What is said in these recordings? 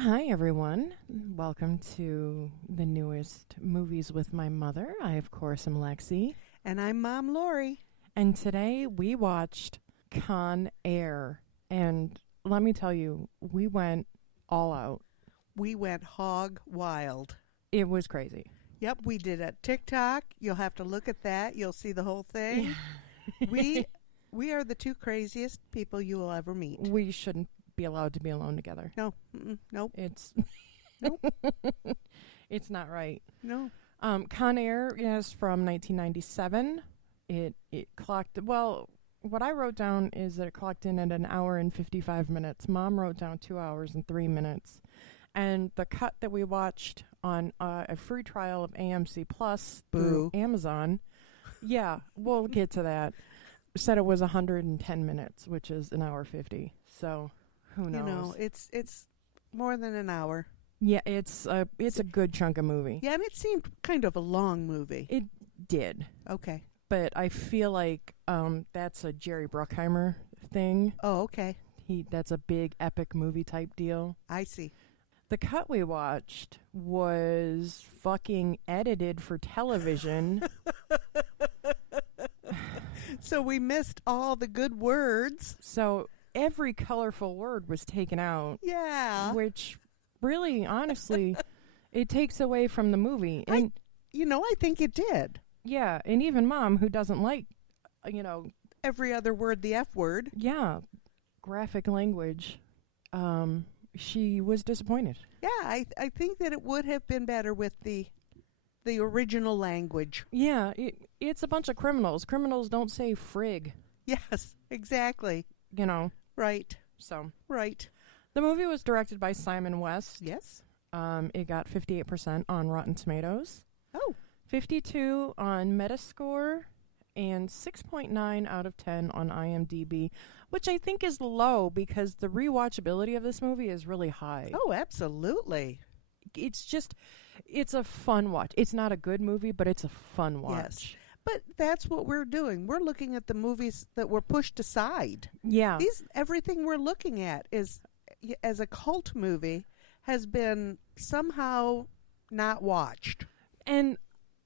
Hi, everyone. Welcome to the newest Movies with My Mother. I, of course, am Lexi. And I'm Mom Lori. And today we watched Con Air. And let me tell you, we went all out. We went hog wild. It was crazy. Yep, we did a TikTok. You'll have to look at that. You'll see the whole thing. We are the two craziest people you will ever meet. We shouldn't be allowed to be alone together. No, nope, It's nope, it's not right. no. Con Air is from 1997. It clocked, well, what I wrote down is that it clocked in at 1 hour and 55 minutes. Mom wrote down 2 hours and 3 minutes. And the cut that we watched on a free trial of AMC Plus through Amazon, yeah, we'll get to that, said it was 110 minutes, which is 1 hour 50. So who knows? You know, it's more than an hour. Yeah, it's a good chunk of movie. Yeah, and it seemed kind of a long movie. It did. Okay. But I feel like that's a Jerry Bruckheimer thing. Oh, okay. That's a big epic movie type deal. I see. The cut we watched was fucking edited for television. So we missed all the good words. So every colorful word was taken out. Yeah. Which really, honestly, it takes away from the movie. And I think it did. yeah, and even Mom, who doesn't like, Every other word, the F word. yeah, graphic language, she was disappointed. Yeah, I think that it would have been better with the original language. Yeah, it's a bunch of criminals. Criminals don't say frig, Yes, exactly. Right, So right. the movie was directed by Simon West. Yes. It got 58% on Rotten Tomatoes, Oh, 52 on Metascore, and 6.9 out of 10 on IMDb, which I think is low because the rewatchability of this movie is really high. oh, absolutely. It's a fun watch. It's not a good movie, but it's a fun watch. Yes. But that's what we're doing. We're looking at the movies that were pushed aside. Yeah. Everything we're looking at is, as a cult movie, has been somehow not watched. And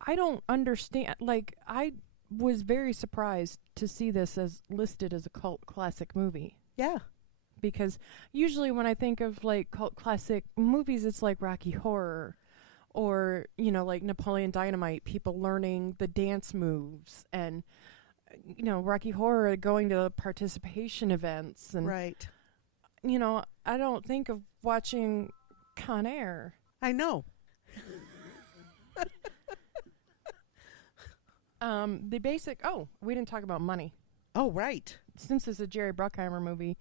I don't understand. Like, I was very surprised to see this as listed as a cult classic movie. Yeah. Because usually when I think of, like, cult classic movies, it's like Rocky Horror or, like Napoleon Dynamite, people learning the dance moves. And, Rocky Horror going to participation events. And, Right. I don't think of watching Con Air. I know. We didn't talk about money. Oh, right. Since it's a Jerry Bruckheimer movie,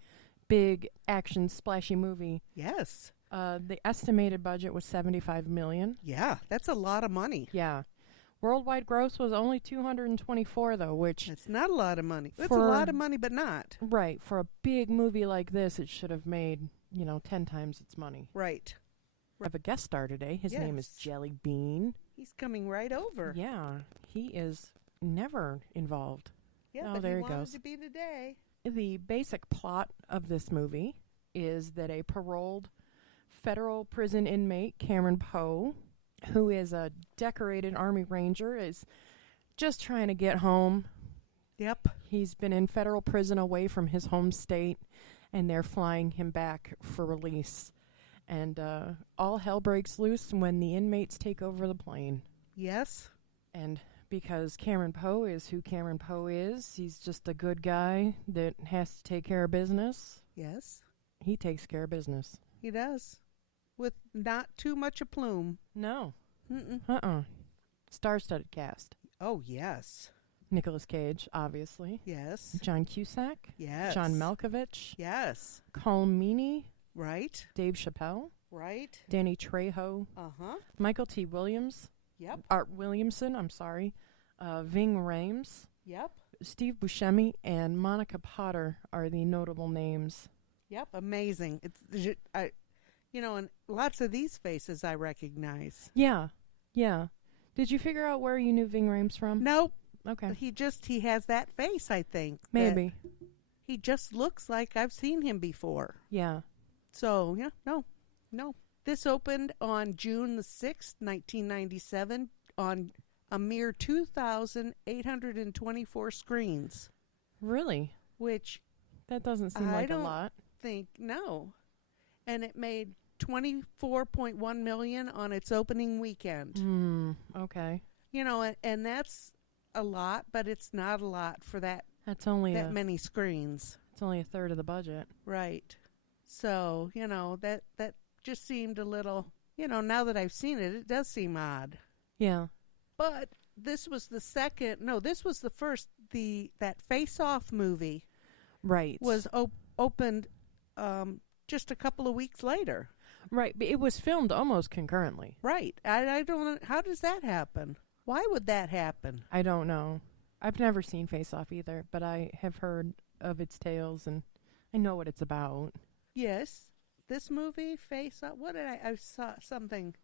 big action splashy movie, Yes. the estimated budget was $75 million. Yeah, that's a lot of money. Yeah. Worldwide gross was only 224 though, which It's not a lot of money. It's a For- lot of money, but not. right, for a big movie like this, it should have made, 10 times its money. Right. We have a guest star today. His name is Yes. Jelly Bean. He's coming right over. Yeah, he is never involved. Yeah, Oh, but there he he wanted goes. to be today. The basic plot of this movie is that a paroled federal prison inmate, Cameron Poe, who is a decorated Army Ranger, is just trying to get home. Yep. He's been in federal prison away from his home state, and they're flying him back for release. And all hell breaks loose when the inmates take over the plane. Yes. And because Cameron Poe is who Cameron Poe is, he's just a good guy that has to take care of business. Yes. He takes care of business. He does. With not too much a plume. No. Mm-mm. Star-studded cast. Oh, yes. Nicolas Cage, obviously. Yes. John Cusack. Yes. John Malkovich. Yes. Colm Meaney. Right. Dave Chappelle. Right. Danny Trejo. Uh-huh. Michael T. Williams. Yep. Art Williamson, I'm sorry. Ving Rhames. Yep. Steve Buscemi and Monica Potter are the notable names. Yep. Amazing. And lots of these faces I recognize. Yeah. Yeah. Did you figure out where you knew Ving Rhames from? Nope. Okay. He has that face, I think. that Maybe. He just looks like I've seen him before. Yeah. So, yeah, no. No. This opened on June the 6th, 1997, on a mere 2,824 screens, Really? which That doesn't seem I like a don't lot. no. And it made 24.1 million on its opening weekend. Okay. You know, and that's a lot, but it's not a lot for that That's only many screens. it's only a third of the budget. Right. So, you know, that just seemed a little, you know, now that I've seen it, it does seem odd. Yeah. But this was the first, that Face Off movie Right. was opened just a couple of weeks later. Right, but it was filmed almost concurrently. Right. I don't know. How does that happen? Why would that happen? I don't know. I've never seen Face Off either, but I have heard of its tales and I know what it's about. Yes. This movie, Face Off, what did I saw something.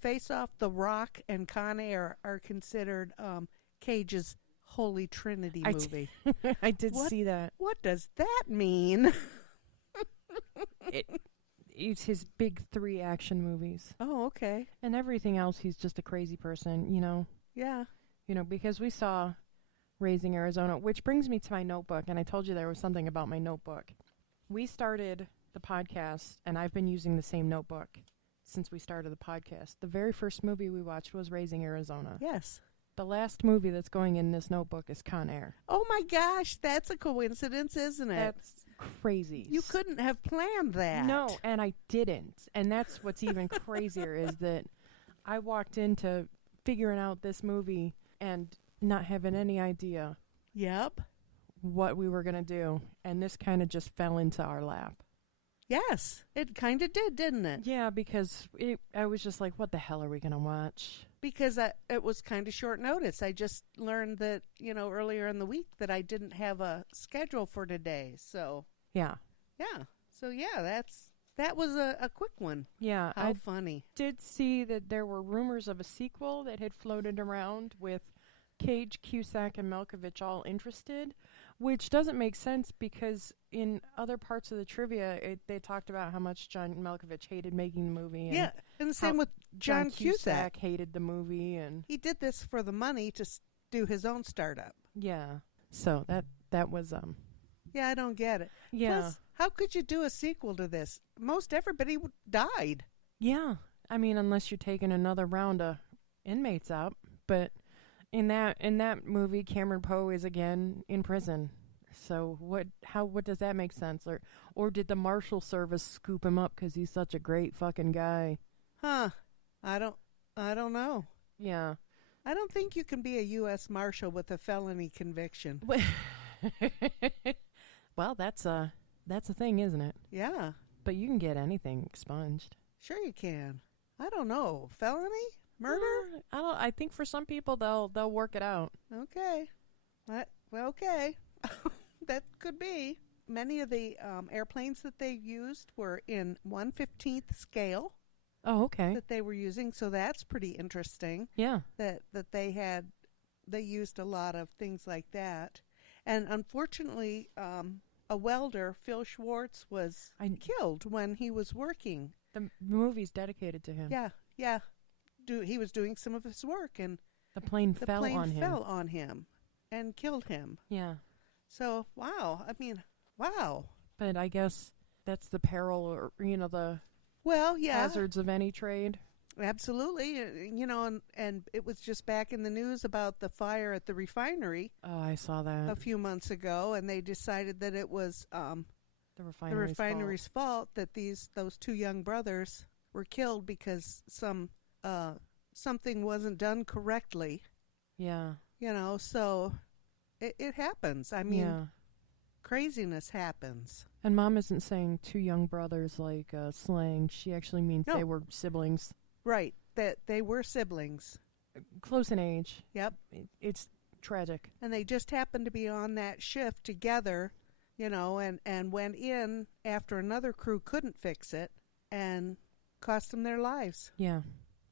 Face Off, The Rock, and Con Air are considered Cage's Holy Trinity movie. I did see that. What does that mean? It's his big 3 action movies. Oh, okay. And everything else, he's just a crazy person, you know. Yeah. You know, because we saw Raising Arizona, which brings me to my notebook, and I told you there was something about my notebook. We started the podcast, and I've been using the same notebook since we started the podcast. The very first movie we watched was Raising Arizona. Yes. The last movie that's going in this notebook is Con Air. Oh my gosh, that's a coincidence, isn't it? That's crazy. You couldn't have planned that. No, and I didn't. And that's what's even crazier is that I walked into figuring out this movie and not having any idea Yep. what we were going to do. And this kind of just fell into our lap. Yes, it kind of did, didn't it? Yeah, because I was just like, what the hell are we going to watch? Because it was kind of short notice. I just learned that, you know, earlier in the week that I didn't have a schedule for today. So, Yeah. yeah. So, yeah, that was a quick one. Yeah. How I funny. did see that there were rumors of a sequel that had floated around with Cage, Cusack, and Malkovich all interested, which doesn't make sense because in other parts of the trivia, they talked about how much John Malkovich hated making the movie. And Yeah, and the same with John Cusack. hated the movie, and He did this for the money to do his own startup. yeah. So that was Yeah, I don't get it. yeah. Plus, how could you do a sequel to this? Most everybody died. Yeah. I mean, unless you're taking another round of inmates out, but in that movie, Cameron Poe is again in prison. So what does that make sense? Or did the Marshal Service scoop him up because he's such a great fucking guy? Huh. I don't know. Yeah. I don't think you can be a U.S. Marshal with a felony conviction. Well, that's a thing, isn't it? Yeah, But you can get anything expunged. sure you can. I don't know. Felony? Murder? I think for some people they'll work it out. Okay. Well, okay. That could be. Many of the airplanes that they used were in 1/15th scale Oh, okay. that they were using, so that's pretty interesting. Yeah. That they used a lot of things like that. And unfortunately, a welder, Phil Schwartz, was killed when he was working. The movie's dedicated to him. Yeah. He was doing some of his work, and The plane the fell plane on him. fell on him and killed him. Yeah. So, wow. I mean, wow. But I guess that's the peril or the Well, yeah. hazards of any trade. Absolutely. And it was just back in the news about the fire at the refinery Oh, I saw that. a few months ago, and they decided that it was The the refinery's refinery's fault that those 2 young brothers were killed because something wasn't done correctly. Yeah. So it happens. I mean, yeah. craziness happens. And Mom isn't saying 2 young brothers like slang. She actually means No. they were siblings. Right, that they were siblings. Close in age. Yep. It's tragic. And they just happened to be on that shift together, and went in after another crew couldn't fix it and cost them their lives. Yeah.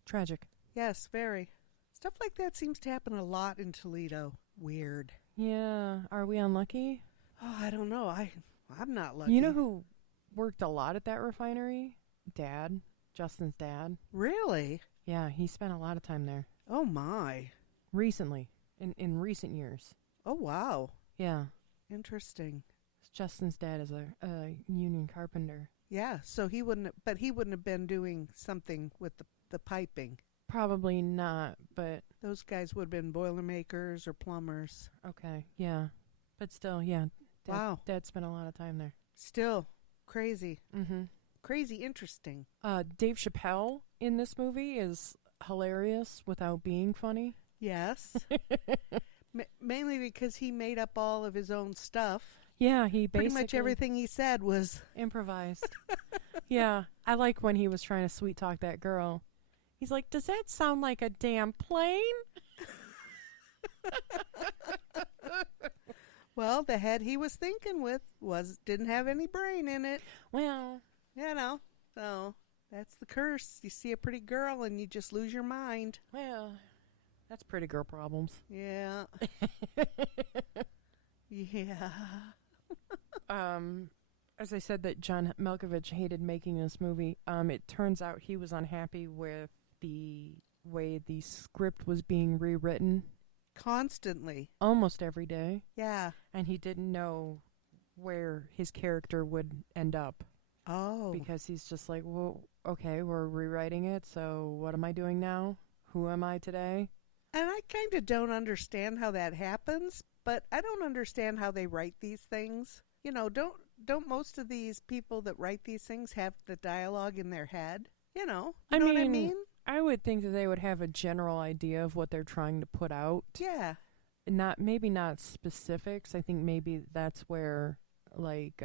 Tragic. Yes, very. Stuff like that seems to happen a lot in Toledo. Weird. Yeah. Are we unlucky? Oh, I don't know. I'm not lucky. You know who worked a lot at that refinery? dad, Justin's dad. Really? Yeah, he spent a lot of time there Oh my. recently, in recent years. Oh wow. Yeah, Interesting. Justin's dad is a union carpenter. Yeah, so he wouldn't have been doing something with the piping. Probably not, but Those guys would have been boilermakers or plumbers. okay, yeah. But still, yeah. Wow. Dad spent a lot of time there. Still crazy. Mm-hmm. Crazy interesting. Dave Chappelle in this movie is hilarious without being funny. Yes. Mainly because he made up all of his own stuff. Yeah, he basically Pretty much everything he said was improvised. Yeah, I like when he was trying to sweet talk that girl. He's like, "Does that sound like a damn plane?" well, the head he was thinking with didn't have any brain in it. Well, You know. So that's the curse. You see a pretty girl and you just lose your mind. that's pretty girl problems. Yeah. Yeah. As I said that John Malkovich hated making this movie, it turns out he was unhappy with the way the script was being rewritten Constantly. almost every day, Yeah. and he didn't know where his character would end up Oh. because he's just like, well, okay, we're rewriting it, so what am I doing now? Who am I today? And I kind of don't understand how that happens, but I don't understand how they write these things. You know, don't most of these people that write these things have the dialogue in their head? You know what I mean? I would think that they would have a general idea of what they're trying to put out. Yeah. Maybe not specifics. I think maybe that's where like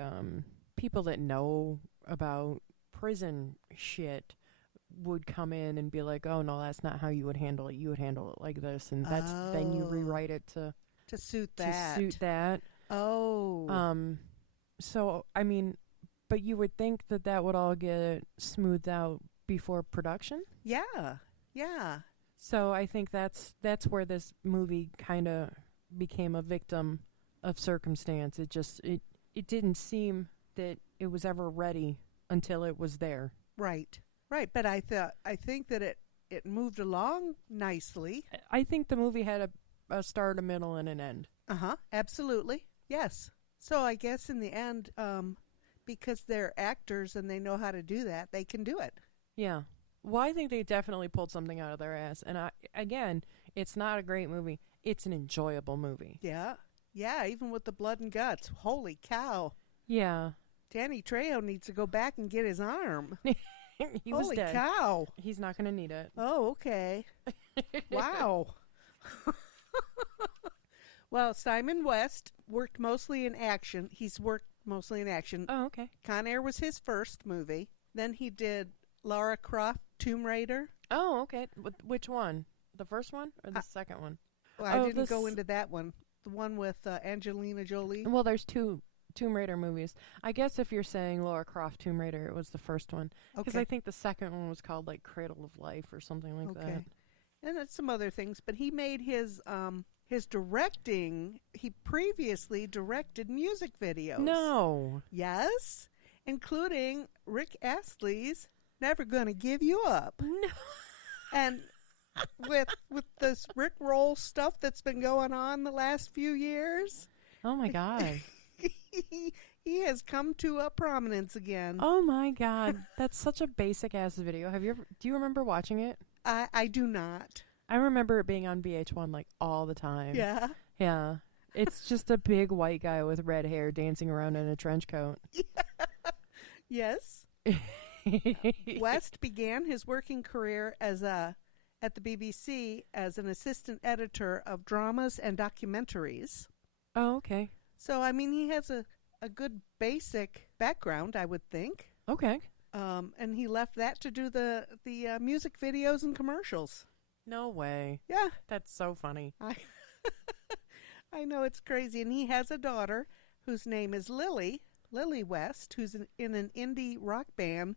people that know about prison shit would come in and be like, "Oh no, that's not how you would handle it. You would handle it like this," and that's then you rewrite it to suit that. To suit that. Oh. So I mean, but you would think that that would all get smoothed out before production. Yeah. Yeah. So I think that's where this movie kind of became a victim of circumstance. It didn't seem that it was ever ready until it was there. Right. Right, but I think that it moved along nicely. I think the movie had a start, a middle, and an end. Uh-huh. Absolutely. Yes. So I guess in the end, because they're actors and they know how to do that, they can do it. Yeah. Well, I think they definitely pulled something out of their ass. And again, it's not a great movie. It's an enjoyable movie. Yeah. Yeah, even with the blood and guts. Holy cow. Yeah. Danny Trejo needs to go back and get his arm. He was Holy dead. cow. He's not going to need it. Oh, okay. Wow. Well, Simon West worked mostly in action. He's worked mostly in action. Oh, okay. Con Air was his first movie. Then he did Lara Croft, Tomb Raider. Oh, okay. Which one? The first one or the second one? Well, I didn't go into that one. The one with Angelina Jolie. Well, there's two Tomb Raider movies. I guess if you're saying Lara Croft Tomb Raider, it was the first one. Because I think the second one was called like Cradle of Life or something like that. And it's some other things, but he made his directing. He previously directed music videos. No. Yes, including Rick Astley's "Never Gonna Give You Up." No. And with this Rick Roll stuff that's been going on the last few years. Oh my God. He has come to prominence again. Oh my God. That's such a basic ass video. Do you remember watching it? I do not. I remember it being on VH1 like all the time. Yeah. Yeah. It's just a big white guy with red hair dancing around in a trench coat. Yes. West began his working career at the BBC as an assistant editor of dramas and documentaries. Oh, okay. So, I mean, he has a good basic background, I would think. Okay. And he left that to do the music videos and commercials. No way. Yeah. That's so funny. I know, it's crazy. And he has a daughter whose name is Lily West, who's in an indie rock band.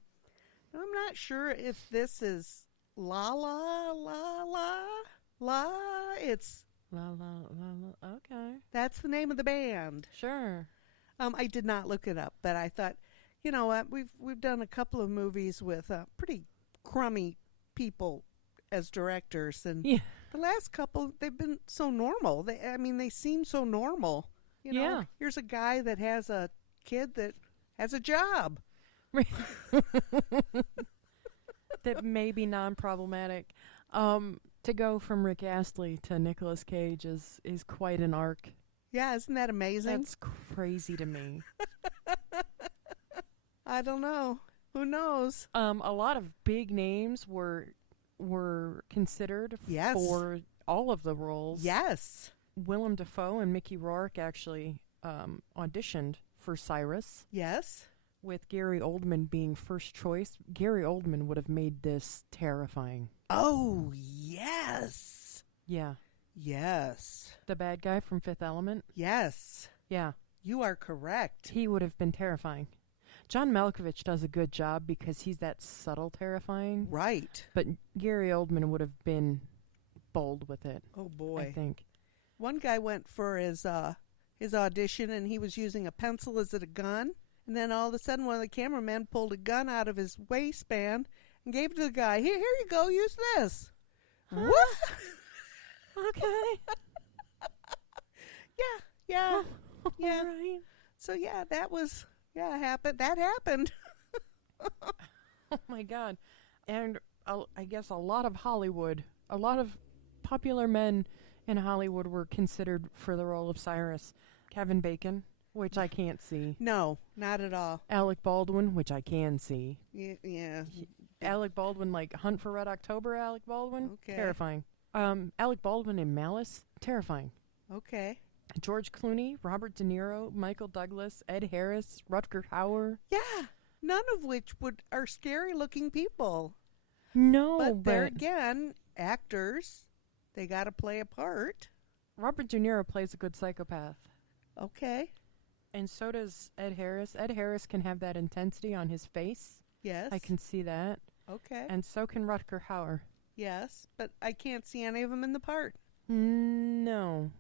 I'm not sure if this is La La La La La. It's La La La La. Okay. That's the name of the band. Sure. I did not look it up, but I thought you know what? We've done a couple of movies with pretty crummy people as directors, and Yeah. the last couple they've been so normal. They seem so normal. You know, Yeah. here's a guy that has a kid that has a job. That may be non-problematic. To go from Rick Astley to Nicolas Cage is quite an arc. Yeah, isn't that amazing? That's crazy to me. I don't know. Who knows? A lot of big names were considered Yes. for all of the roles. Yes. Willem Dafoe and Mickey Rourke actually auditioned for Cyrus, Yes. with Gary Oldman being first choice. Gary Oldman would have made this terrifying. Oh, yes. Yeah. Yes. The bad guy from Fifth Element. Yes. Yeah. You are correct. He would have been terrifying. John Malkovich does a good job because he's that subtle terrifying. Right. But Gary Oldman would have been bold with it, Oh, I boy. think. One guy went for his audition, and he was using a pencil as a gun. And then all of a sudden, one of the cameramen pulled a gun out of his waistband and gave it to the guy. Here you go. Use this. Huh? What? Okay. Yeah. Yeah. All right. So yeah, happened. That happened. Oh my God. And I guess a lot of popular men in Hollywood were considered for the role of Cyrus. Kevin Bacon, which I can't see. No, not at all. Alec Baldwin, which I can see. Yeah. Alec Baldwin, like Hunt for Red October, Alec Baldwin, Okay. terrifying. Alec Baldwin in Malice, terrifying. Okay. George Clooney, Robert De Niro, Michael Douglas, Ed Harris, Rutger Hauer. Yeah. None of which are scary looking people. No, But there but again, actors, they got to play a part. Robert De Niro plays a good psychopath. Okay. And so does Ed Harris. Ed Harris can have that intensity on his face. Yes. I can see that. Okay. And so can Rutger Hauer. Yes, but I can't see any of them in the part. No.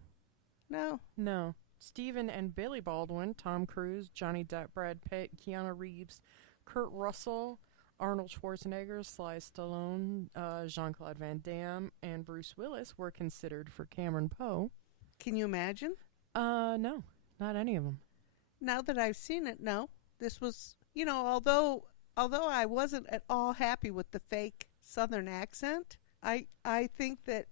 No. Stephen and Billy Baldwin, Tom Cruise, Johnny Depp, Brad Pitt, Keanu Reeves, Kurt Russell, Arnold Schwarzenegger, Sly Stallone, Jean-Claude Van Damme, and Bruce Willis were considered for Cameron Poe. Can you imagine? No, not any of them. Now that I've seen it, no. This was, although I wasn't at all happy with the fake Southern accent, I think that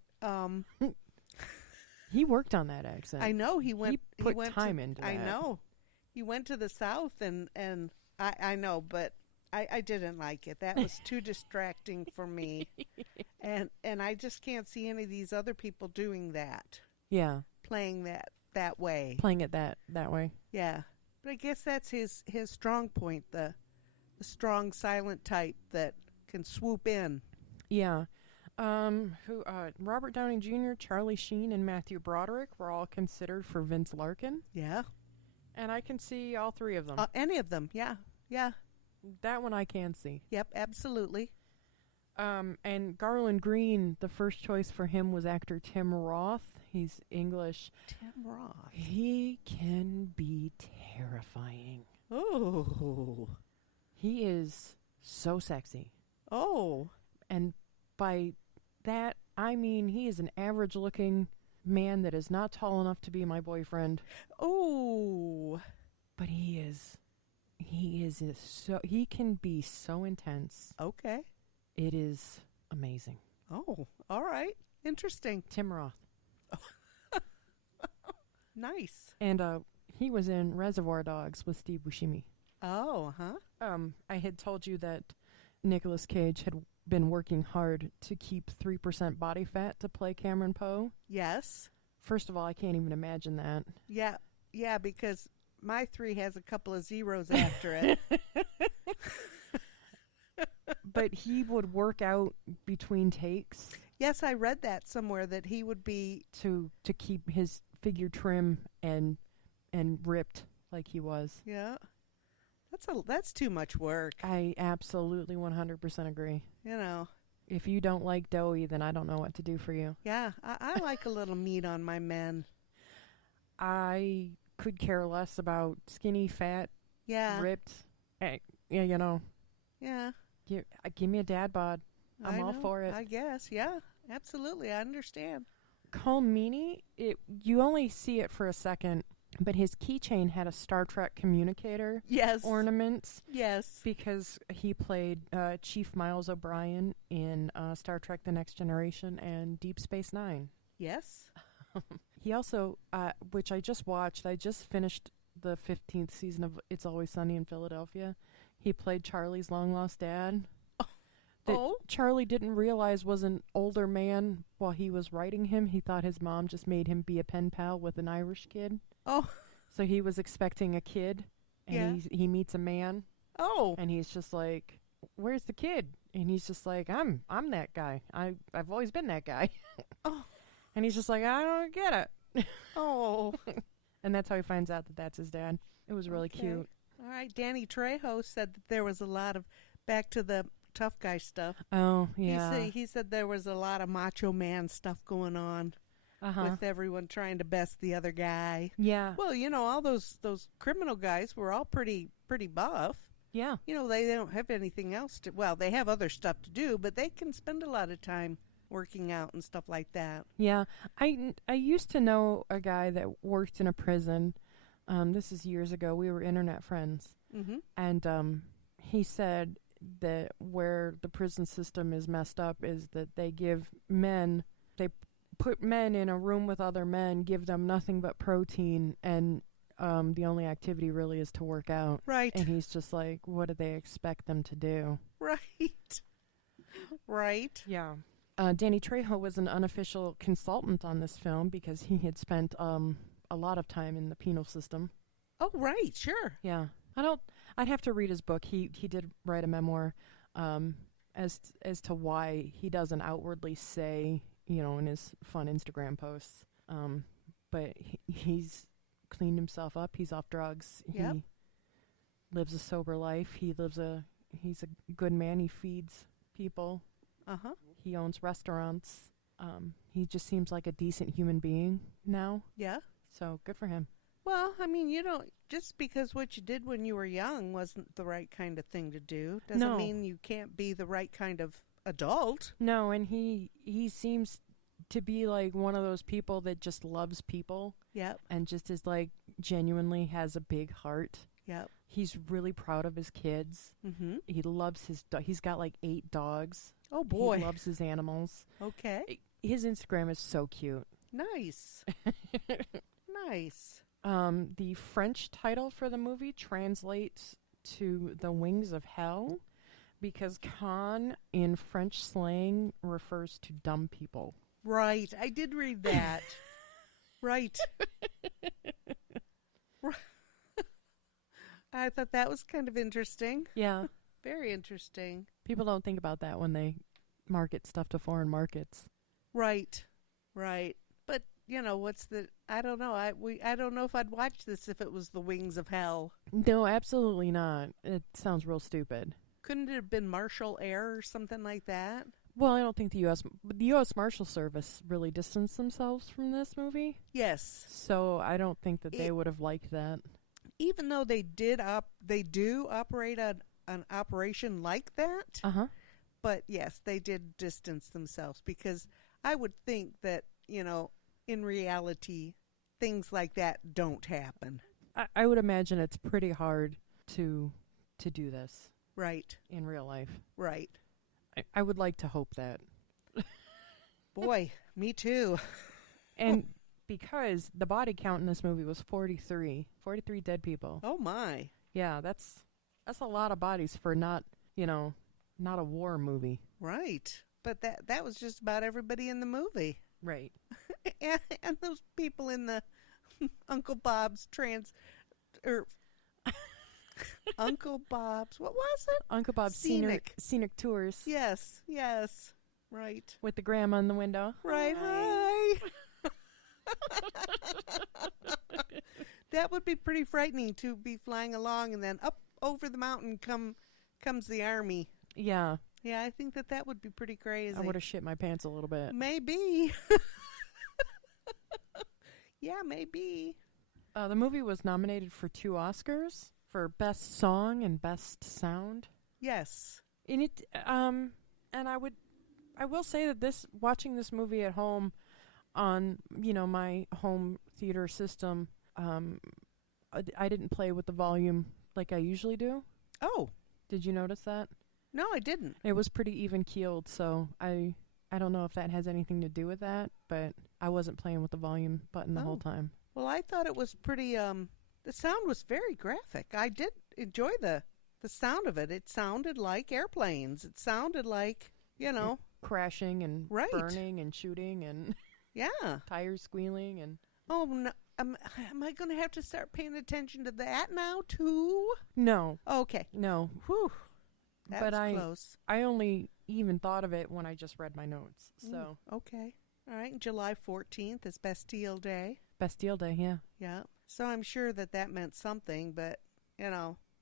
He worked on that accent. I know he went. He put went time to, into I that. know. He went to the South, and I know, but I didn't like it. That was too distracting for me, and I just can't see any of these other people doing that, Yeah, playing that way. playing it that way. Yeah, but I guess that's his strong point, the strong silent type that can swoop in. Yeah. Robert Downey Jr., Charlie Sheen, and Matthew Broderick were all considered for Vince Larkin, Yeah, and I can see all three of them. any of them. Yeah, That one I can see. yep, absolutely. And Garland Green, the first choice for him was actor Tim Roth. He's English. Tim Roth. He can be terrifying. Oh, He is so sexy. oh, And by that, I mean he is an average-looking man that is not tall enough to be my boyfriend, oh. but he can be so intense. Okay. It is amazing. Oh, all right. Interesting. Tim Roth. Nice. And he was in Reservoir Dogs with Steve Buscemi. Oh, huh? I had told you that Nicolas Cage had been working hard to keep 3% body fat to play Cameron Poe. Yes. First of all, I can't even imagine that. Yeah, because my 3 has a couple of zeros after it. But he would work out between takes Yes, I read that somewhere that he would be. to keep his figure trim and ripped like he was. Yeah. That's too much work. I absolutely 100% agree. You know. If you don't like doughy, then I don't know what to do for you. Yeah, I like a little meat on my men. I could care less about skinny, fat, Yeah. ripped, Hey, yeah, Yeah. give me a dad bod. I'm all know, for it. I guess. Yeah, absolutely. I understand. Cole Meany, you only see it for a second, but his keychain had a Star Trek communicator Yes. ornament Yes. because he played Chief Miles O'Brien in Star Trek The Next Generation and Deep Space Nine. Yes. He also, which I just watched, I just finished the 15th season of It's Always Sunny in Philadelphia. He played Charlie's long-lost dad. That Charlie didn't realize was an older man while he was writing him. He thought his mom just made him be a pen pal with an Irish kid. Oh. So he was expecting a kid, and he meets a man. Oh. And he's just like, "Where's the kid?" And he's just like, "I'm that guy. I've always been that guy." Oh. And he's just like, "I don't get it." Oh. And that's how he finds out that that's his dad. It was really cute. All right. Danny Trejo said that there was a lot of back to the tough guy stuff. Oh, yeah. He said there was a lot of macho man stuff going on with everyone trying to best the other guy. Yeah. Well, all those criminal guys were all pretty buff. Yeah. They don't have anything else to. Well, they have other stuff to do, but they can spend a lot of time working out and stuff like that. Yeah. I used to know a guy that worked in a prison. This is years ago. We were internet friends. Mm-hmm. And he said that where the prison system is messed up is that they put men in a room with other men, give them nothing but protein, and the only activity really is to work out. Right. And he's just like, what do they expect them to do? Right. Right. Yeah. Danny Trejo was an unofficial consultant on this film because he had spent a lot of time in the penal system. Oh, right. Sure. Yeah. I'd have to read his book. He did write a memoir as to why he doesn't outwardly say, in his fun Instagram posts. But he's cleaned himself up. He's off drugs. Yep. He lives a sober life. He's a good man. He feeds people. Uh-huh. He owns restaurants. He just seems like a decent human being now. Yeah. So good for him. Well, I mean, just because what you did when you were young wasn't the right kind of thing to do doesn't mean you can't be the right kind of adult. No, and he seems to be like one of those people that just loves people. Yep. And just is like genuinely has a big heart. Yep. He's really proud of his kids. Mm-hmm. He loves his he's got like 8 dogs. Oh boy. He loves his animals. Okay. His Instagram is so cute. Nice. Nice. The French title for the movie translates to The Wings of Hell because con in French slang refers to dumb people. Right. I did read that. Right. I thought that was kind of interesting. Yeah. Very interesting. People don't think about that when they market stuff to foreign markets. Right. Right. But, I don't know. I don't know if I'd watch this if it was The Wings of Hell. No, absolutely not. It sounds real stupid. Couldn't it have been Marshall Air or something like that? Well, I don't think the U.S. Marshal Service really distanced themselves from this movie. Yes. So I don't think that they would have liked that. Even though they do operate an operation like that. Uh-huh. But yes, they did distance themselves because I would think that, in reality, things like that don't happen. I would imagine it's pretty hard to do this. Right. In real life. Right. I would like to hope that. Boy, me too. And because the body count in this movie was 43 dead people. Oh my. Yeah, that's a lot of bodies for not a war movie. Right. But that was just about everybody in the movie. Right. and those people in the Uncle Bob's Uncle Bob's, what was it? Uncle Bob's scenic tours. Yes, yes. Right. With the grandma in the window. Right. Hi. That would be pretty frightening to be flying along and then up over the mountain comes the army. Yeah. Yeah, I think that would be pretty crazy. I would have shit my pants a little bit. Maybe. Yeah, maybe. The movie was nominated for 2 Oscars. for best song and best sound. Yes. And and I will say that watching this movie at home on, my home theater system, I didn't play with the volume like I usually do. Oh. Did you notice that? No, I didn't. It was pretty even keeled, so I don't know if that has anything to do with that, but I wasn't playing with the volume button the whole time. Well, I thought it was pretty, the sound was very graphic. I did enjoy the sound of it. It sounded like airplanes. It sounded like, crashing and burning and shooting and yeah, tires squealing and... Oh, no. Am I going to have to start paying attention to that now, too? No. Okay. No. Whew. That was close. I only even thought of it when I just read my notes. So okay. All right. July 14th is Bastille Day. Bastille Day, yeah. Yeah. So I'm sure that meant something, but,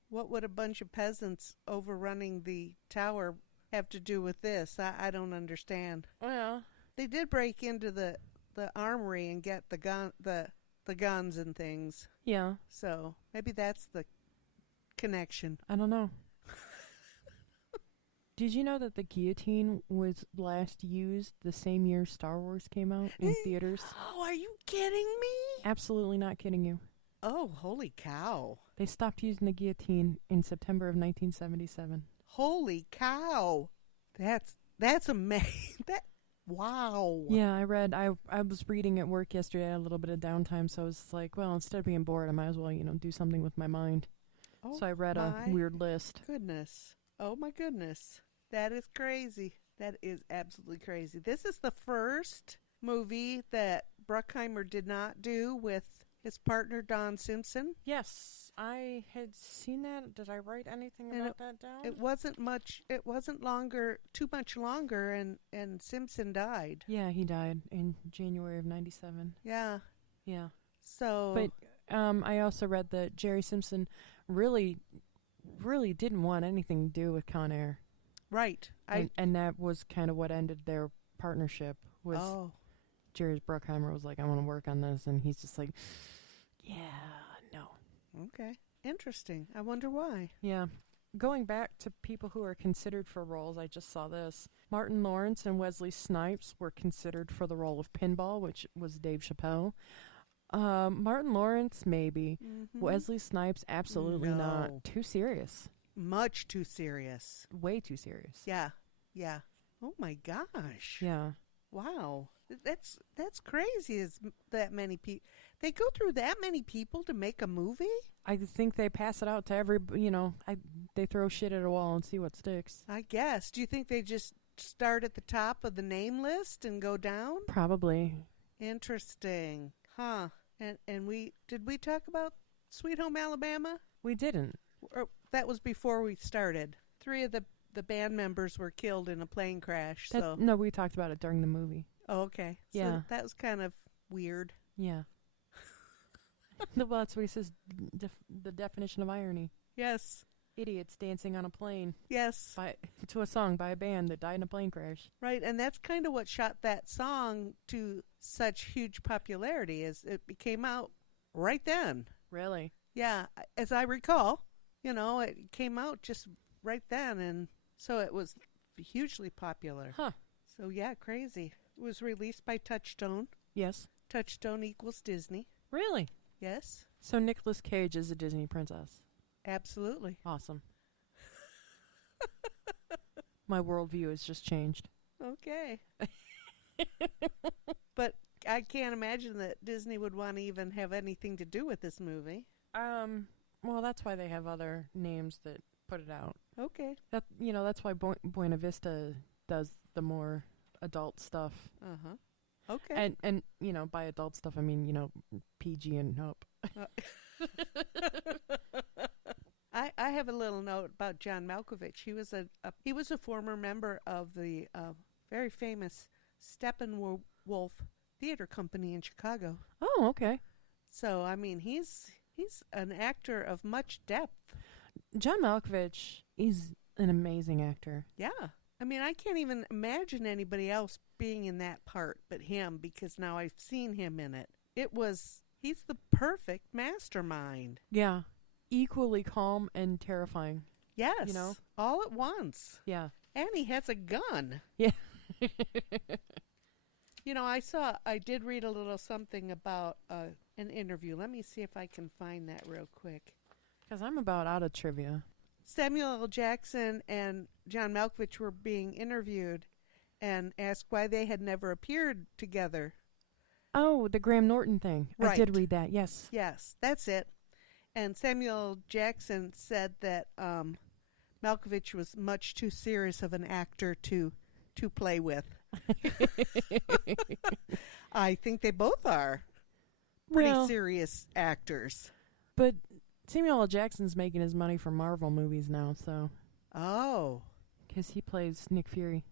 what would a bunch of peasants overrunning the tower have to do with this? I don't understand. Well, they did break into the armory and get the guns and things. Yeah. So maybe that's the connection. I don't know. Did you know that the guillotine was last used the same year Star Wars came out in theaters? Oh, are you kidding me? Absolutely not kidding you. Oh, holy cow. They stopped using the guillotine in September of 1977. Holy cow. That's amazing. Wow. Yeah, I was reading at work yesterday. I had a little bit of downtime, so I was like, well, instead of being bored, I might as well, do something with my mind. Oh, so I read a weird list. Goodness. Oh, my goodness. That is crazy. That is absolutely crazy. This is the first movie that Bruckheimer did not do with his partner, Don Simpson. Yes, I had seen that. Did I write anything about that down? It wasn't too much longer, and Simpson died. Yeah, he died in January of 97. Yeah. Yeah. So. But I also read that Jerry Simpson really didn't want anything to do with Con Air. Right. And that was kind of what ended their partnership. Jerry Bruckheimer was like, I want to work on this. And he's just like, yeah, no. Okay. Interesting. I wonder why. Yeah. Going back to people who are considered for roles, I just saw this. Martin Lawrence and Wesley Snipes were considered for the role of Pinball, which was Dave Chappelle. Martin Lawrence, maybe. Mm-hmm. Wesley Snipes, absolutely not. Too serious. Much too serious. Way too serious. Yeah. Yeah. Oh, my gosh. Yeah. Wow. That's crazy. Is that many people? They go through that many people to make a movie? I think they pass it out to they throw shit at a wall and see what sticks. I guess. Do you think they just start at the top of the name list and go down? Probably. Interesting. Huh. And did we talk about Sweet Home Alabama? We didn't. Or, that was before we started. 3 of the band members were killed in a plane crash. No, we talked about it during the movie. Oh, okay. Yeah. So that was kind of weird. Yeah. Well, that's what he says, the definition of irony. Yes. Idiots dancing on a plane. Yes. To a song by a band that died in a plane crash. Right, and that's kind of what shot that song to such huge popularity, is it came out right then. Really? Yeah, as I recall, it came out just right then, and so it was hugely popular. Huh. So yeah, crazy. It was released by Touchstone. Yes. Touchstone equals Disney. Really? Yes. So Nicolas Cage is a Disney princess. Absolutely. Awesome. My worldview has just changed. Okay. But I can't imagine that Disney would want to even have anything to do with this movie. Well, that's why they have other names that put it out. Okay. That's why Buena Vista does the more adult stuff. Uh-huh. Okay. And by adult stuff, I mean, PG and up. I have a little note about John Malkovich. He was a former member of the very famous Steppenwolf Theater Company in Chicago. Oh, okay. So, I mean, he's an actor of much depth. John Malkovich is an amazing actor. Yeah. I mean, I can't even imagine anybody else being in that part but him, because now I've seen him in it. He's the perfect mastermind. Yeah. equally calm and terrifying. Yes. You know? All at once. Yeah. And he has a gun. Yeah. You know, I did read a little something about an interview. Let me see if I can find that real quick. Because I'm about out of trivia. Samuel L. Jackson and John Malkovich were being interviewed and asked why they had never appeared together. Oh, the Graham Norton thing. Right. I did read that, yes. Yes, that's it. And Samuel Jackson said that Malkovich was much too serious of an actor to play with. I think they both are pretty serious actors. But Samuel L. Jackson's making his money from Marvel movies now, so. Oh. Because he plays Nick Fury.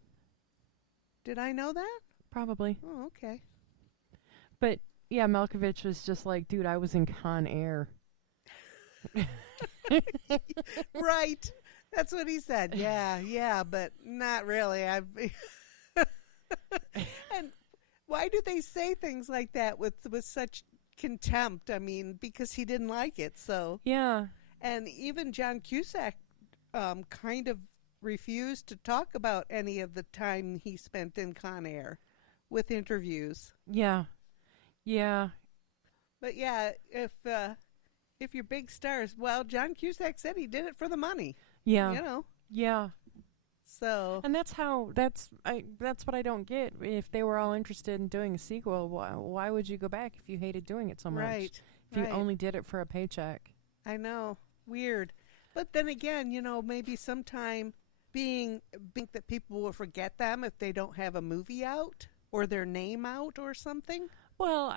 Did I know that? Probably. Oh, okay. But, yeah, Malkovich was just like, dude, I was in Con Air. Right. That's what he said. Yeah, but not really. And why do they say things like that with such contempt? I mean, because he didn't like it, so. Yeah. And even John Cusack kind of refused to talk about any of the time he spent in Con Air with interviews. Yeah. Yeah. But yeah, if you're big stars, well, John Cusack said he did it for the money. Yeah. You know. Yeah. So. And that's what I don't get. If they were all interested in doing a sequel, why would you go back if you hated doing it so much? Right. If you only did it for a paycheck. I know. Weird. But then again, you know, maybe sometime think that people will forget them if they don't have a movie out or their name out or something. Well,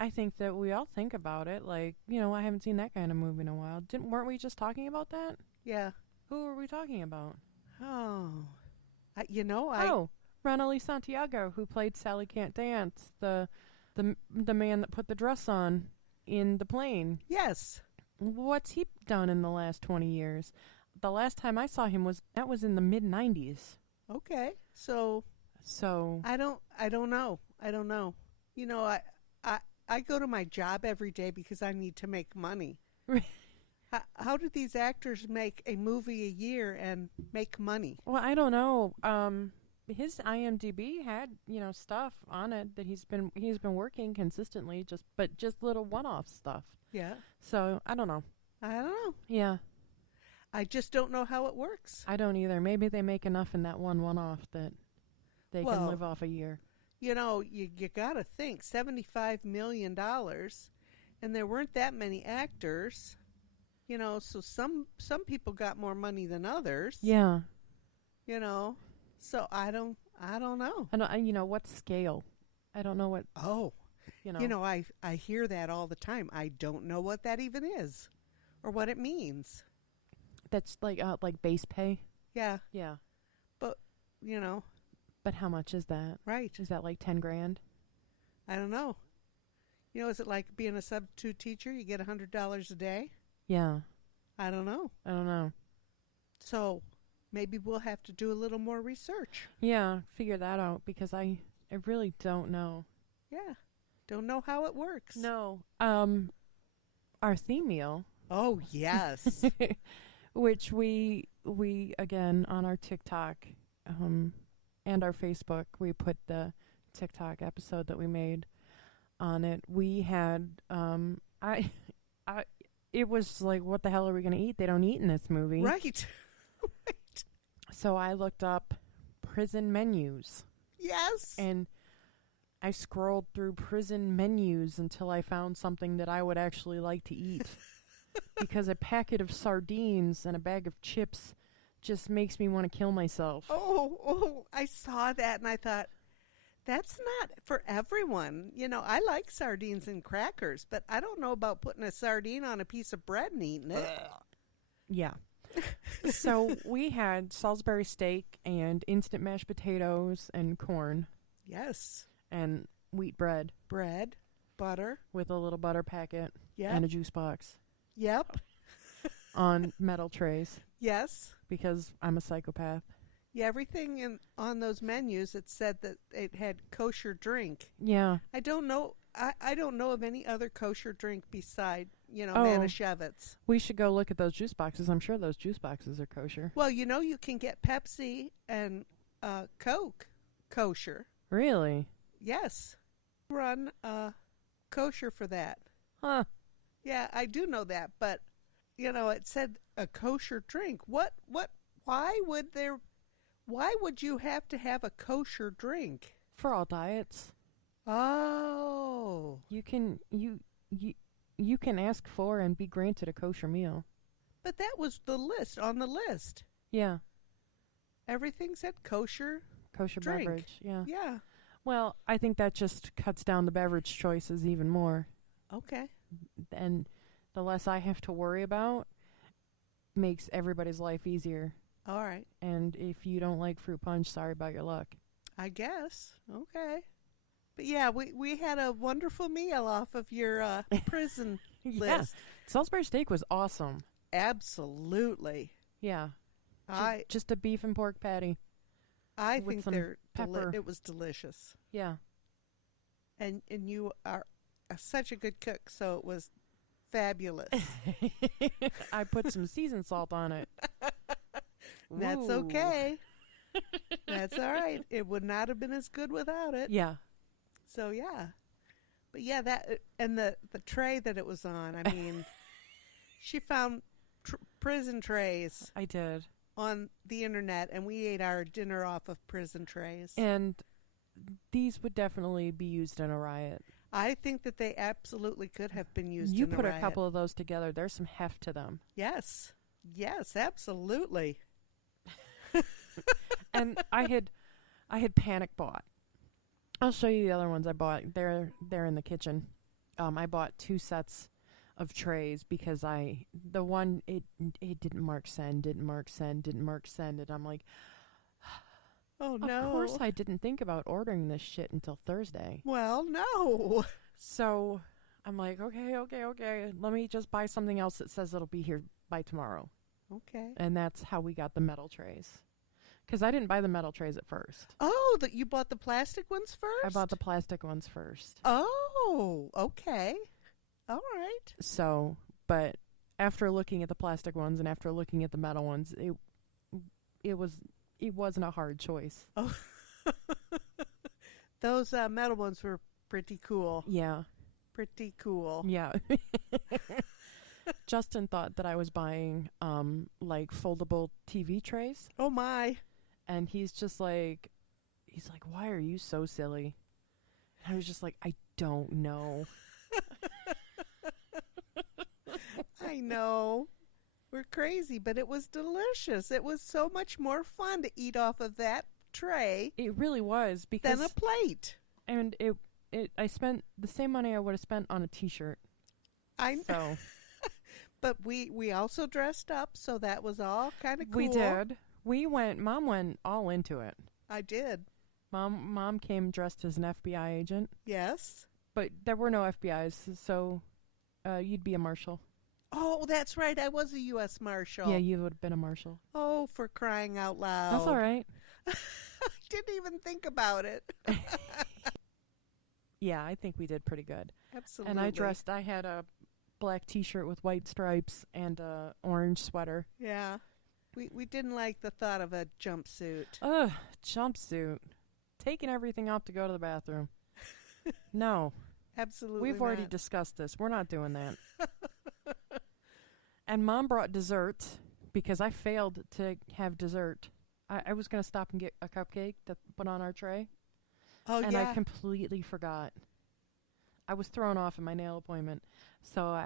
I think that we all think about it. Like, you know, I haven't seen that kind of movie in a while. Weren't we just talking about that? Yeah. Who were we talking about? Oh. Ronald Santiago, who played Sally Can't Dance, the man that put the dress on in the plane. Yes. What's he done in the last 20 years? The last time I saw him was in the mid-90s. Okay. So I don't know. You know, I go to my job every day because I need to make money. How do these actors make a movie a year and make money? Well, I don't know. His IMDb had, you know, stuff on it that he's been working consistently, just little one-off stuff. Yeah. So I don't know. Yeah. I just don't know how it works. I don't either. Maybe they make enough in that one-off that they can live off a year. You know, you got to think $75 million, and there weren't that many actors. You know, so some people got more money than others. Yeah. You know, so I don't know. You know, what scale? I don't know what. Oh. You know. You know, I hear that all the time. I don't know what that even is or what it means. That's like base pay? Yeah. Yeah. But, you know. But how much is that? Right. Is that like 10 grand? I don't know. You know, is it like being a substitute teacher? You get $100 a day? Yeah. I don't know. So maybe we'll have to do a little more research. Yeah, figure that out because I really don't know. Yeah. Don't know how it works. No. Our theme meal. Oh, yes. Which we again on our TikTok and our Facebook, we put the TikTok episode that we made on it. We had it was like, what the hell are we going to eat? They don't eat in this movie. Right. Right. So I looked up prison menus. Yes. And I scrolled through prison menus until I found something that I would actually like to eat. Because a packet of sardines and a bag of chips just makes me want to kill myself. Oh, I saw that and I thought, that's not for everyone. You know, I like sardines and crackers, but I don't know about putting a sardine on a piece of bread and eating it. Yeah. So we had Salisbury steak and instant mashed potatoes and corn. Yes. And wheat bread. Bread, butter. With a little butter packet. Yep. And a juice box. Yep. On metal trays. Yes. Because I'm a psychopath. Yeah, everything on those menus, it said that it had kosher drink. Yeah. I don't know. I don't know of any other kosher drink beside Oh. Manischewitz. We should go look at those juice boxes. I'm sure those juice boxes are kosher. Well, you can get Pepsi and Coke kosher. Really? Yes. Run kosher for that. Huh. Yeah, I do know that, but it said a kosher drink. Why would you have to have a kosher drink? For all diets. Oh. You can ask for and be granted a kosher meal. But that was on the list. Yeah. Everything said kosher. Kosher drink. beverage. Yeah. Yeah. Well, I think that just cuts down the beverage choices even more. Okay. And the less I have to worry about makes everybody's life easier. All right. And if you don't like fruit punch, sorry about your luck. I guess. Okay. But yeah, we had a wonderful meal off of your prison Yeah. list. Salisbury steak was awesome. Absolutely. Yeah. I Just a beef and pork patty. with think some pepper. it was delicious. Yeah. And you are such a good cook, so it was fabulous. I put some seasoned salt on it. That's Ooh. okay. That's all right. It would not have been as good without it. Yeah. So yeah. But yeah, that and the tray that it was on. I mean, she found prison trays I did. on the internet, and we ate our dinner off of prison trays. And these would definitely be used in a riot. I think that they absolutely could have been used You in a put a riot. couple of those together, there's some heft to them. Yes. Yes, absolutely. And I had panic bought. I'll show you the other ones I bought. They're in the kitchen. I bought 2 sets of trays because the one it didn't mark send, and I'm like, Oh, no. of course I didn't think about ordering this shit until Thursday. Well, no. So I'm like, okay. Let me just buy something else that says it'll be here by tomorrow. Okay. And that's how we got the metal trays. Because I didn't buy the metal trays at first. Oh, that you bought the plastic ones first? I bought the plastic ones first. Oh, okay. All right. So, but after looking at the plastic ones and after looking at the metal ones, it wasn't a hard choice. Oh. Those metal ones were pretty cool. Yeah. Pretty cool. Yeah. Justin thought that I was buying like foldable TV trays, Oh, my. and he's like, why are you so silly? And I was just like, I don't know. I know. We're crazy, but it was delicious. It was so much more fun to eat off of that tray It really was, because than a plate. and I spent the same money I would have spent on a t-shirt. I So But we also dressed up, so that was all kind of cool. we did. Mom went all into it. I did. Mom came dressed as an FBI agent, Yes. but there were no FBIs, so you'd be a marshal. Oh, that's right. I was a U.S. Marshal. Yeah, you would have been a marshal. Oh, for crying out loud. That's all right. I didn't even think about it. Yeah, I think we did pretty good. Absolutely. And I had a black t-shirt with white stripes and a orange sweater. Yeah. We didn't like the thought of a jumpsuit. Ugh, jumpsuit. Taking everything off to go to the bathroom. No. Absolutely We've already not. discussed this. We're not doing that. And Mom brought dessert because I failed to have dessert. I was going to stop and get a cupcake to put on our tray. Oh, And yeah. I completely forgot. I was thrown off in my nail appointment. So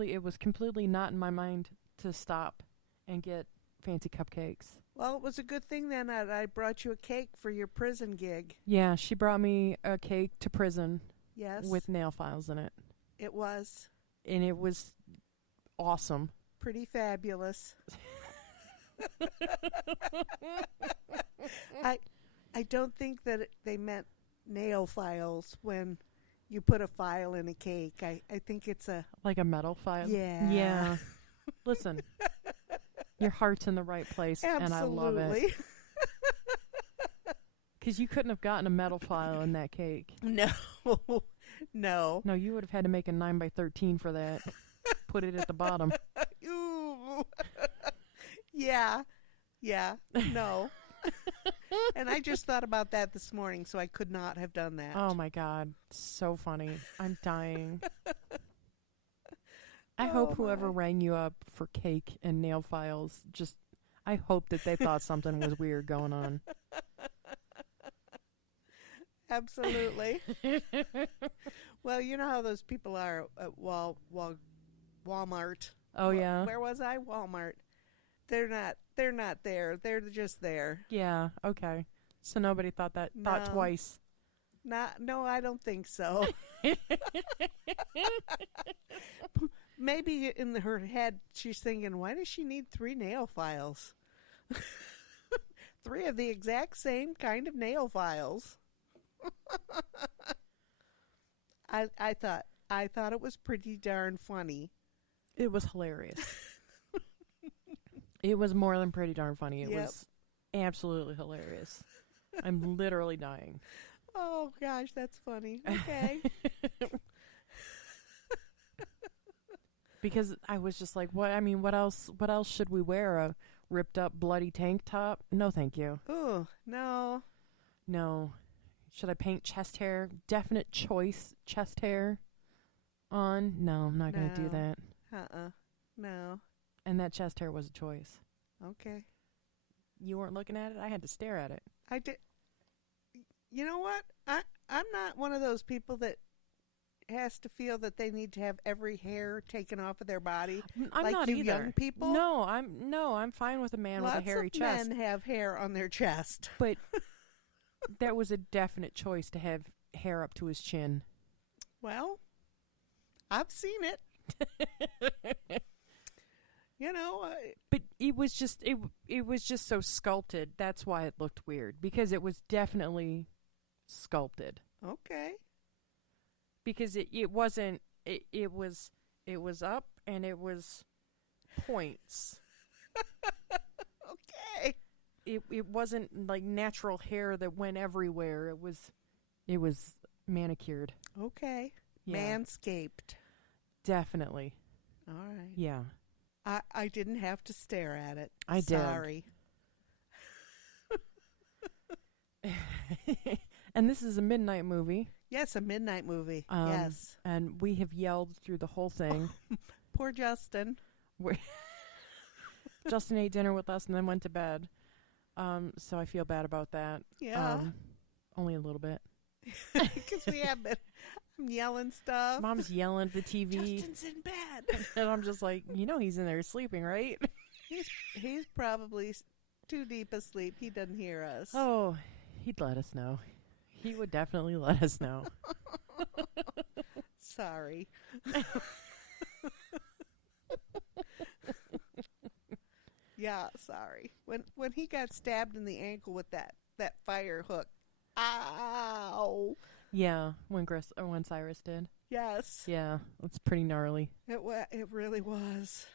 it was completely not in my mind to stop and get fancy cupcakes. Well, it was a good thing then that I brought you a cake for your prison gig. Yeah, she brought me a cake to prison Yes. with nail files in it. It was And it was awesome. pretty fabulous. I don't think that they meant nail files when you put a file in a cake. I think it's a... Like a metal file. Yeah. Yeah. Listen, your heart's in the right place, and I love it. Absolutely. Because you couldn't have gotten a metal file in that cake. No. No. No, you would have had to make a 9x13 for that. put it at the bottom. Ooh. Yeah. Yeah. No. And I just thought about that this morning, so I could not have done that. Oh my God. So funny. I'm dying. I hope whoever rang you up for cake and nail files I hope that they thought something was weird going on. Absolutely. Well, you know how those people are at Walmart. Oh yeah. Where was I? Walmart. They're not there. They're just there. Yeah, okay. So nobody thought No. twice. No, I don't think so. Maybe in her head she's thinking, why does she need 3 nail files? 3 of the exact same kind of nail files. I thought it was pretty darn funny. It was hilarious. It was more than pretty darn funny. It Yep. was absolutely hilarious. I'm literally dying. Oh gosh, that's funny. Okay. Because I was just like, what else should we wear? A ripped up bloody tank top? No, thank you. Oh, no. No. Should I paint chest hair? Definite choice chest hair on? No, I'm not going to do No. that. No. And that chest hair was a choice. Okay. You weren't looking at it? I had to stare at it. I did. You know what? I'm not one of those people that has to feel that they need to have every hair taken off of their body. I'm like not you either. young people. No, I'm fine with a man Lots with a hairy of chest. men have hair on their chest. But that was a definite choice to have hair up to his chin. Well, I've seen it. You know, But it was just so sculpted. That's why it looked weird, because it was definitely sculpted. okay. Because it was up and it was points. Okay. It wasn't like natural hair that went everywhere. It was manicured. Okay. Yeah. Manscaped. Definitely. All right. Yeah. I didn't have to stare at it. I did. Sorry. And this is a midnight movie. Yes, a midnight movie. Yes. And we have yelled through the whole thing. Poor Justin. Justin ate dinner with us and then went to bed. So I feel bad about that. Yeah. Only a little bit. Because we have been yelling stuff. Mom's yelling at the TV. Justin's in bed. And I'm just like, he's in there sleeping, right? He's probably too deep asleep. He doesn't hear us. Oh, he'd let us know. He would definitely let us know. Sorry. Yeah, sorry. When he got stabbed in the ankle with that fire hook. Ow. Yeah, when Cyrus did. Yes. Yeah, it's pretty gnarly. It really was.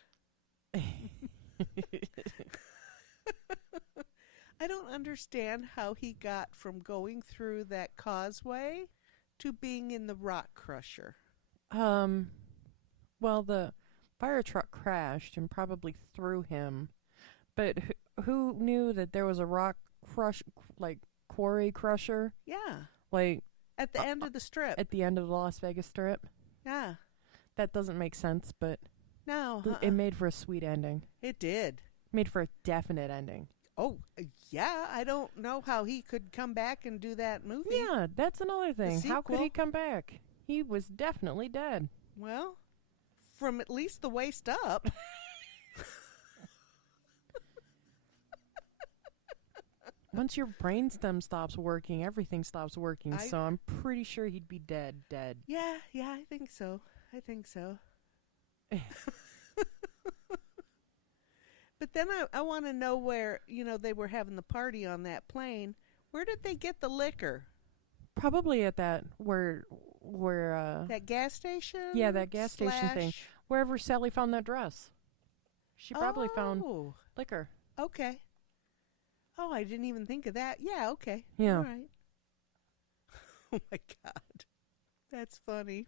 I don't understand how he got from going through that causeway to being in the rock crusher. Well, the fire truck crashed and probably threw him. But who knew that there was a rock quarry crusher? Yeah. Like At the end of the strip. at the end of the Las Vegas Strip? Yeah. That doesn't make sense, but No. it made for a sweet ending. It did. Made for a definite ending. Oh, yeah. I don't know how he could come back and do that movie. Yeah, that's another thing. How could he sequel. come back? He was definitely dead. Well, from at least the waist up. Once your brainstem stops working, everything stops working. I- So I'm pretty sure he'd be dead. Yeah, I think so. But then I want to know where, they were having the party on that plane. Where did they get the liquor? Probably at that where That gas station? yeah, that gas station thing. Slash- Wherever Sally found that dress. She probably found Oh, liquor. okay. Oh, I didn't even think of that. Yeah, okay. Yeah. All right. Oh, my God. That's funny.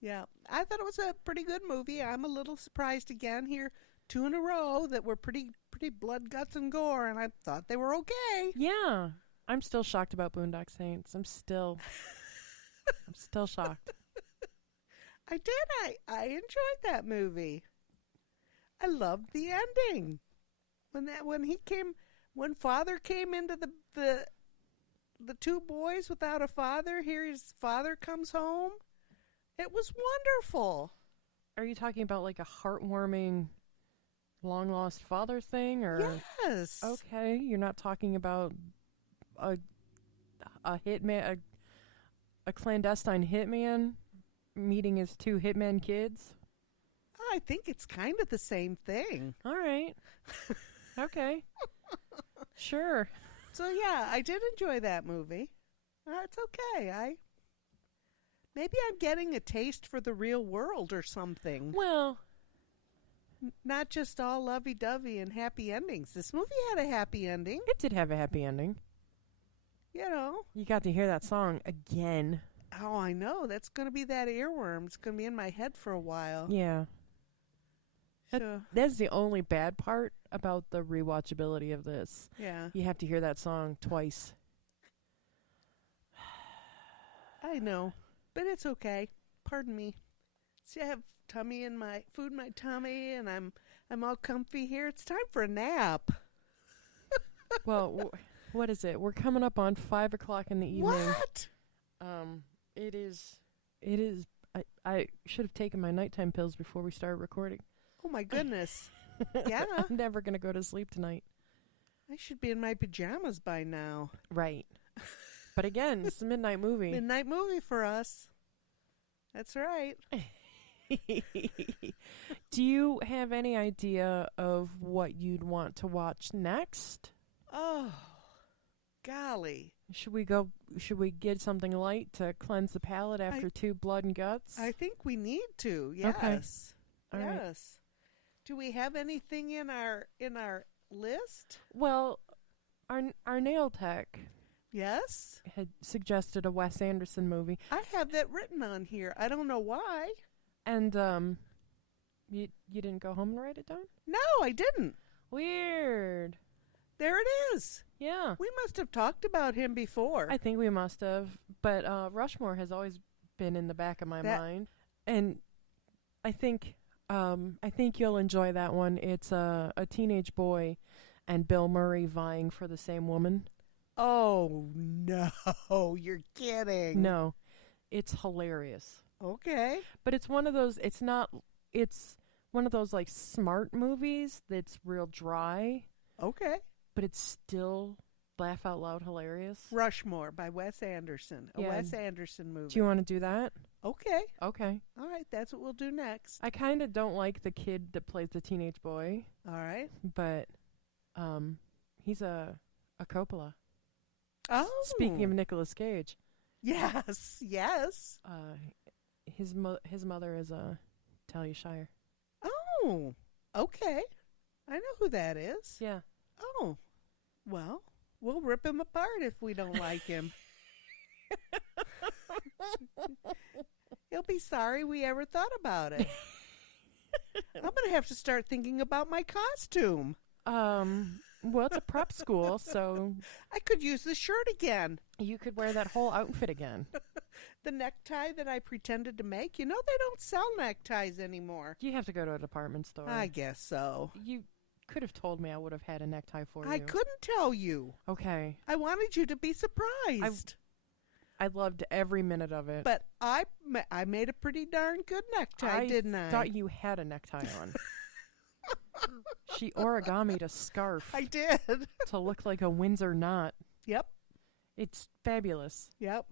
Yeah, I thought it was a pretty good movie. I'm a little surprised again here, 2 in a row that were pretty blood, guts, and gore, and I thought they were okay. Yeah. I'm still shocked about Boondock Saints. I'm still shocked. I did. I enjoyed that movie. I loved the ending when father came into the two boys without a father. Here his father comes home. It was wonderful. Are you talking about like a heartwarming long lost father thing, or Yes. okay, you're not talking about a hitman, a clandestine hitman meeting his two hitman kids? I think it's kind of the same thing. All right. Okay. Sure. So yeah, I did enjoy that movie. It's okay. Maybe I'm getting a taste for the real world or something. Well, Not just all lovey-dovey and happy endings. This movie had a happy ending. it did have a happy ending. You know. You got to hear that song again. Oh, I know. That's going to be that earworm. It's going to be in my head for a while. Yeah. So, That's the only bad part about the rewatchability of this. yeah. You have to hear that song twice. I know. But it's okay. Pardon me. See, I have food in my tummy, and I'm all comfy here. It's time for a nap. Well, what is it? We're coming up on 5 o'clock in the evening. What? It is. I should have taken my nighttime pills before we started recording. Oh, my goodness. Yeah. I'm never gonna go to sleep tonight. I should be in my pajamas by now. Right. But again, it's a midnight movie. Midnight movie for us. That's right. Do you have any idea of what you'd want to watch next? Oh, golly. Should we get something light to cleanse the palate after two blood and guts? I think we need to. Yes. Okay. All right. Yes. Do we have anything in our list? Well, our nail tech Yes. had suggested a Wes Anderson movie, I have that written on here. I don't know why. and you didn't go home and write it down? No, I didn't. Weird. There it is. Yeah. We must have talked about him before. I think we must have, but Rushmore has always been in the back of my mind, and I think you'll enjoy that one. It's a teenage boy and Bill Murray vying for the same woman. Oh, no. You're kidding. No, it's hilarious. Okay. But it's one of those. It's one of those like smart movies that's real dry, Okay. but it's still laugh out loud hilarious. Rushmore by Wes Anderson. A Yeah. Wes Anderson movie. Do you want to do that? Okay. Okay. All right. That's what we'll do next. I kind of don't like the kid that plays the teenage boy, All right. but he's a Coppola. Oh. Speaking of Nicolas Cage, Yes. Yes. his mother is Talia Shire. Oh. Okay. I know who that is. Yeah. Oh. Well, we'll rip him apart if we don't like him. He'll be sorry we ever thought about it. I'm going to have to start thinking about my costume. Well, it's a prep school, so I could use the shirt again. you could wear that whole outfit again. The necktie that I pretended to make. You know, they don't sell neckties anymore. You have to go to a department store. I guess so. You could have told me I would have had a necktie for you. I couldn't tell you. Okay. I wanted you to be surprised. I loved every minute of it. But I made a pretty darn good necktie, didn't I? I thought you had a necktie on. She origamied a scarf I did. to look like a Windsor knot. Yep. It's fabulous. Yep.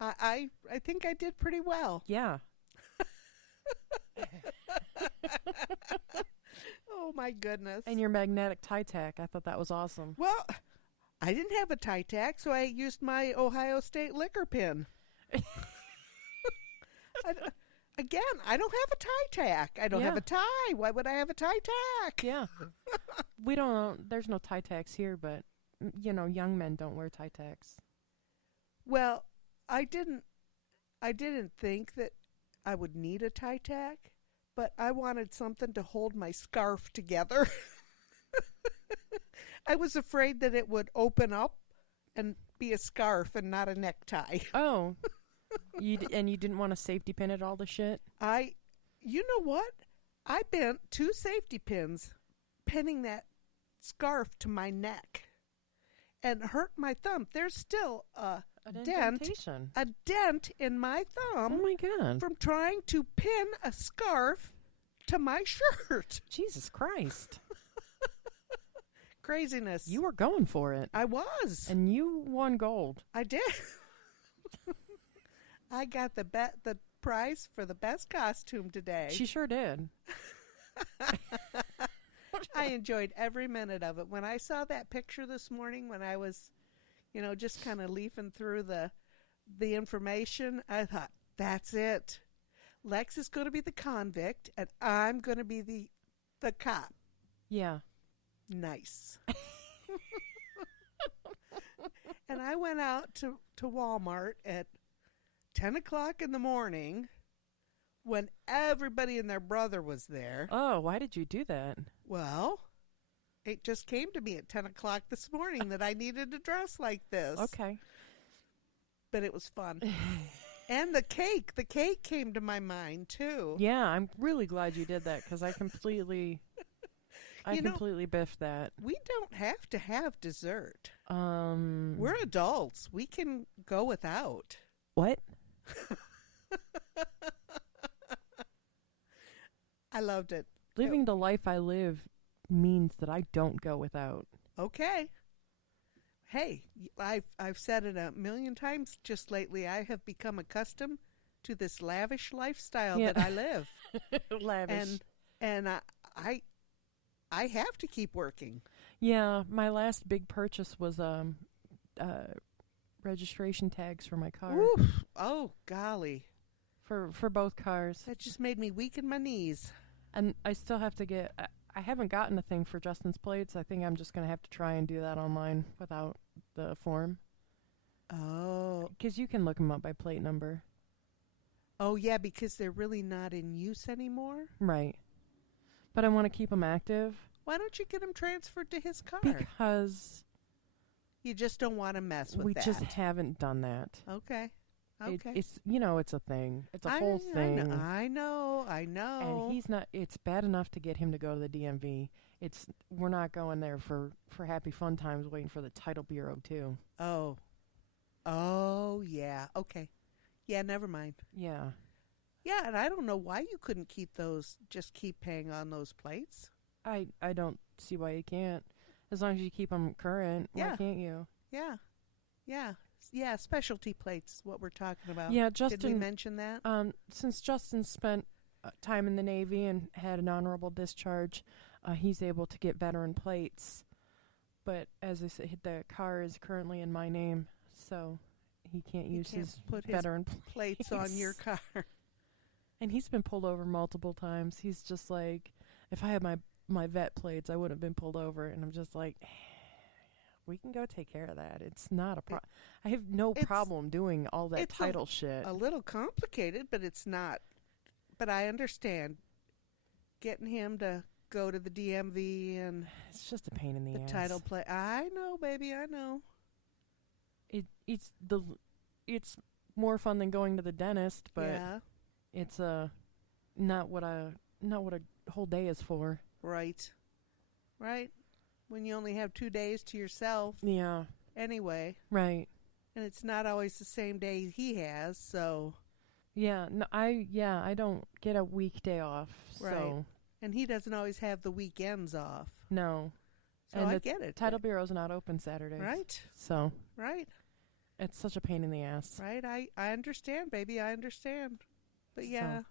I think I did pretty well. Yeah. Oh my goodness. And your magnetic tie tack. I thought that was awesome. Well, I didn't have a tie tack, so I used my Ohio State liquor pin. Again, I don't have a tie tack. I don't have Yeah. a tie. Why would I have a tie tack? Yeah. There's no tie tacks here, but, young men don't wear tie tacks. Well, I didn't think that I would need a tie tack, but I wanted something to hold my scarf together. I was afraid that it would open up and be a scarf and not a necktie. Oh. And you didn't want to safety pin it all to shit? You know what? I bent 2 safety pins pinning that scarf to my neck and hurt my thumb. There's still a dent in my thumb. Oh my God. From trying to pin a scarf to my shirt. Jesus Christ. Craziness. You were going for it. I was. And you won gold. I did. I got the prize for the best costume today. She sure did. I enjoyed every minute of it. When I saw that picture this morning, when I was, just kind of leafing through the information, I thought, that's it. Lex is going to be the convict, and I'm going to be the cop. Yeah. Nice. And I went out to Walmart at 10 o'clock in the morning when everybody and their brother was there. Oh, why did you do that? Well, it just came to me at 10 o'clock this morning that I needed to dress like this. Okay. But it was fun. And the cake came to my mind, too. Yeah, I'm really glad you did that because I completely biffed that. We don't have to have dessert. We're We're adults. We can go without. What? I loved it. Living the life I live means that I don't go without. Okay. Hey, I've said it a million times just lately. I have become accustomed to this lavish lifestyle that I live. Lavish. And I have to keep working. Yeah, my last big purchase was registration tags for my car. Oof. Oh, golly. For both cars. That just made me weak in my knees. And I still have to get... I haven't gotten a thing for Justin's plates. I think I'm just going to have to try and do that online without the form. Oh. Because you can look them up by plate number. Oh, yeah, because they're really not in use anymore? Right. But I want to keep them active. Why don't you get them transferred to his car? Because... You just don't want to mess with that. We just haven't done that. Okay. Okay. It's it's a thing. It's a whole thing. I know. And he's not. It's bad enough to get him to go to the DMV. We're not going there for happy fun times. Waiting for the title bureau too. Oh yeah. Okay. Yeah. Never mind. Yeah. Yeah, and I don't know why you couldn't keep those. Just keep paying on those plates. I don't see why you can't. As long as you keep them current, yeah. Why can't you? Yeah. Yeah. Yeah, specialty plates is what we're talking about. Yeah, Justin. Did we mention that? Since Justin spent time in the Navy and had an honorable discharge, he's able to get veteran plates. But as I said, the car is currently in my name, so he can't use his veteran plates on your car. And he's been pulled over multiple times. He's just like, if I had my vet plates, I wouldn't have been pulled over. And I'm just like... We can go take care of that. It's not a problem. I have no problem doing all that title shit. A little complicated, but it's not. But I understand getting him to go to the DMV and it's just a pain in the ass. Title play. I know, baby. I know. It's more fun than going to the dentist, but yeah. It's not what a whole day is for. Right. Right. When you only have 2 days to yourself. Yeah. Anyway. Right. And it's not always the same day he has, so. Yeah. No. I don't get a weekday off. Right. So. And he doesn't always have the weekends off. No. So and I get it. Title Bureau's not open Saturdays. Right. So. Right. It's such a pain in the ass. Right. I understand, baby. I understand. But yeah. So,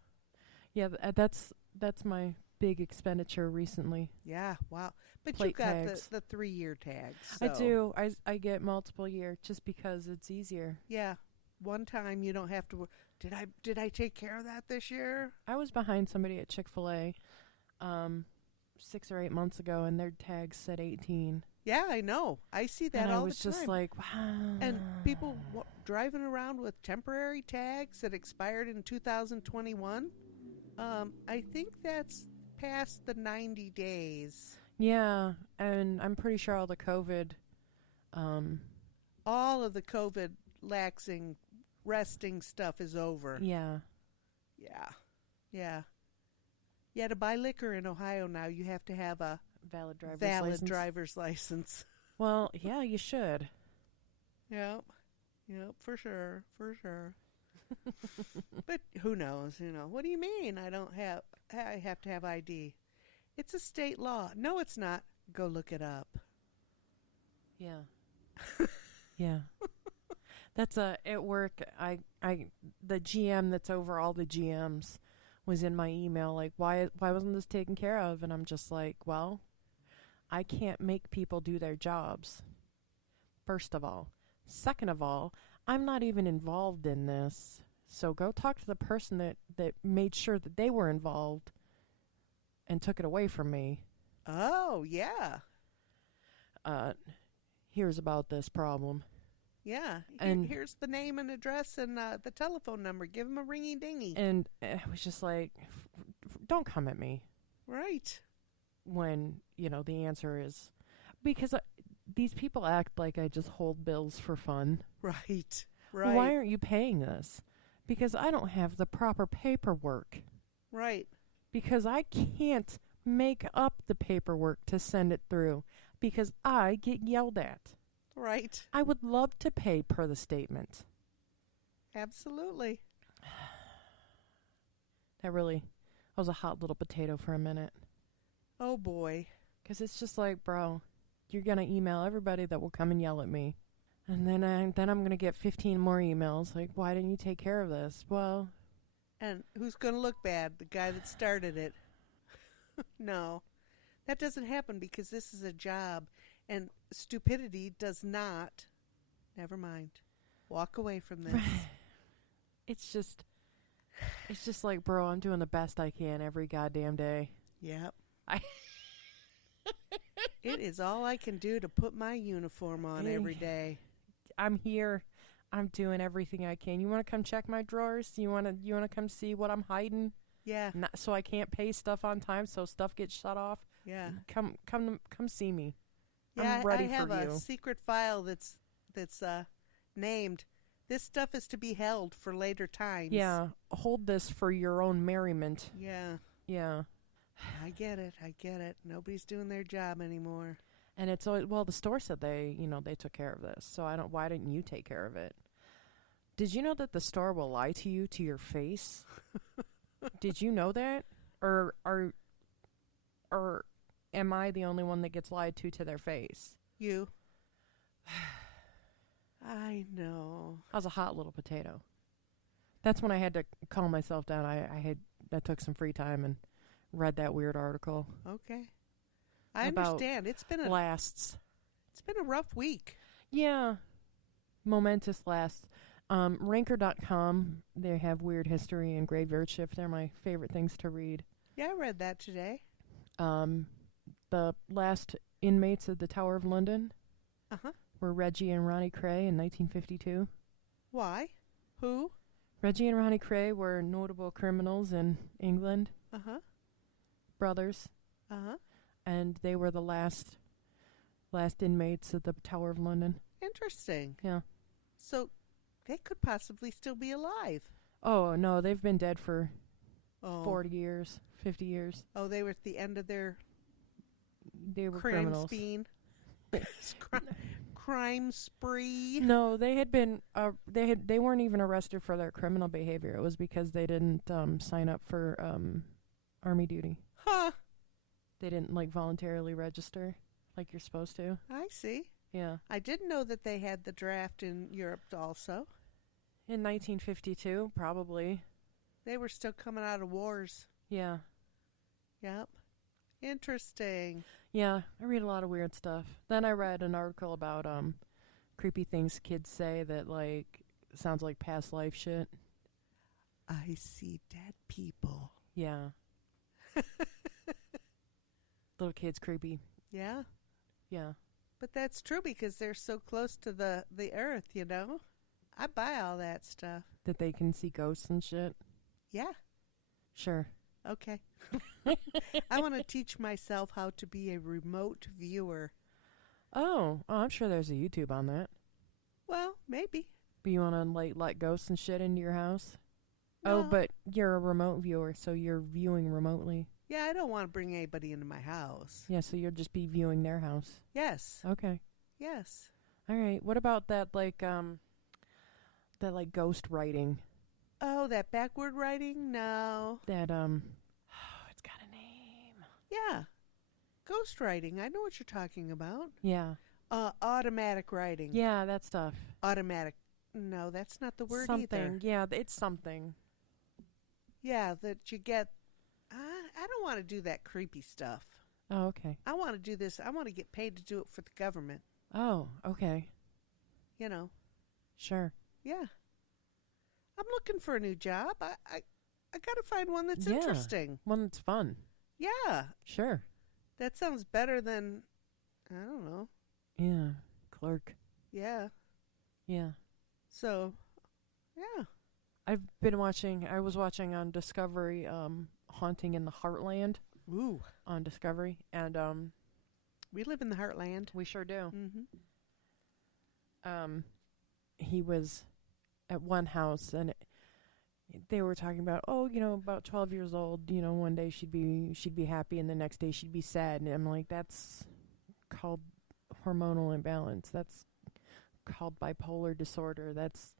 yeah. That's my big expenditure recently. Yeah. Wow. But Plate you got tags. the 3-year tags. So. I do. I get multiple year just because it's easier. Yeah. One time you don't have to. Did I take care of that this year? I was behind somebody at Chick-fil-A 6 or 8 months ago, and their tag said 18. Yeah, I know. I see that and all the time. I was just like, wow. And people driving around with temporary tags that expired in 2021. I think that's past the 90 days. Yeah, and I'm pretty sure all the COVID, All of the COVID laxing, resting stuff is over. yeah. Yeah. Yeah. Yeah, to buy liquor in Ohio now, you have to have a Valid driver's valid license. driver's license. Well, yeah, you should. Yep. Yep, for sure. For sure. But who knows, What do you mean I have to have ID? It's a state law. No, it's not. Go look it up. Yeah. Yeah. That's at work. The GM that's over all the GMs was in my email. Like, why wasn't this taken care of? And I'm just like, well, I can't make people do their jobs. First of all, second of all, I'm not even involved in this. So go talk to the person that made sure that they were involved and took it away from me. Oh, yeah. Here's about this problem. Yeah. And here's the name and address and the telephone number. Give him a ringy dingy. And it was just like, don't come at me. Right. When, the answer is, because these people act like I just hold bills for fun. Right. Right. Why aren't you paying this? Because I don't have the proper paperwork. Right. Because I can't make up the paperwork to send it through. Because I get yelled at. Right. I would love to pay per the statement. Absolutely. I was a hot little potato for a minute. Oh, boy. Because it's just like, bro, you're going to email everybody that will come and yell at me. And then I'm going to get 15 more emails. Like, why didn't you take care of this? Well. And who's going to look bad? The guy that started it. No. That doesn't happen because this is a job. And stupidity does not. Never mind. Walk away from this. It's just like, bro, I'm doing the best I can every goddamn day. Yep. It is all I can do to put my uniform on every day. I'm here. I'm doing everything I can. You want to come check my drawers? You want to come see what I'm hiding? Yeah. So I can't pay stuff on time, so stuff gets shut off. Yeah. Come see me. Yeah, I'm ready I have for you. a secret file that's named. This stuff is to be held for later times. Yeah. Hold this for your own merriment. Yeah. Yeah. I get it. Nobody's doing their job anymore. And it's always, well, the store said they took care of this. So why didn't you take care of it? Did you know that the store will lie to you to your face? Did you know that? Or am I the only one that gets lied to their face? You. I know. I was a hot little potato. That's when I had to calm myself down. I took some free time and read that weird article. Okay. I understand. It's been a rough week. Yeah. Momentous lasts. Ranker.com, they have weird history and graveyard shift. They're my favorite things to read. Yeah, I read that today. The last inmates of the Tower of London were Reggie and Ronnie Cray in 1952. Why? Who? Reggie and Ronnie Cray were notable criminals in England. Brothers. And they were the last inmates of the Tower of London. Interesting. Yeah. So they could possibly still be alive. Oh, no, they've been dead for 40 years, 50 years. Oh, they were at the end of their criminals. Crime spree. No, they had been they weren't even arrested for their criminal behavior. It was because they didn't sign up for army duty. Huh. They didn't voluntarily register like you're supposed to. I see. Yeah. I didn't know that they had the draft in Europe also. In 1952, probably. They were still coming out of wars. Yeah. Yep. Interesting. Yeah, I read a lot of weird stuff. Then I read an article about creepy things kids say that sounds like past life shit. I see dead people. Yeah. Little kids creepy. Yeah. Yeah. But that's true because they're so close to the earth, I buy all that stuff. That they can see ghosts and shit? Yeah. Sure. Okay. I want to teach myself how to be a remote viewer. Oh, I'm sure there's a YouTube on that. Well, maybe. But you want to let ghosts and shit into your house? No. Oh, but you're a remote viewer, so you're viewing remotely. Yeah, I don't want to bring anybody into my house. Yeah, so you'll just be viewing their house. Yes. Okay. Yes. All right. What about that ghost writing? Oh, that backward writing? No. That it's got a name. Yeah. Ghost writing. I know what you're talking about. Yeah. Automatic writing. Yeah, that stuff. Automatic. No, that's not the word Something. either. Yeah, it's something. Yeah, that you get. I don't want to do that creepy stuff. Oh, okay. I want to do this. I want to get paid to do it for the government. Oh, okay. You know. Sure. Yeah. I'm looking for a new job. I got to find one that's Yeah. interesting. One that's fun. Yeah. Sure. That sounds better than, I don't know. Yeah. Clerk. Yeah. Yeah. So, yeah. I was watching on Discovery, Haunting in the Heartland Ooh. on Discovery, and We live in the heartland. we sure do. Mm-hmm. He was at one house, and they were talking about, about 12 years old, one day she'd be happy, and the next day she'd be sad, and I'm like, that's called hormonal imbalance. That's called bipolar disorder. That's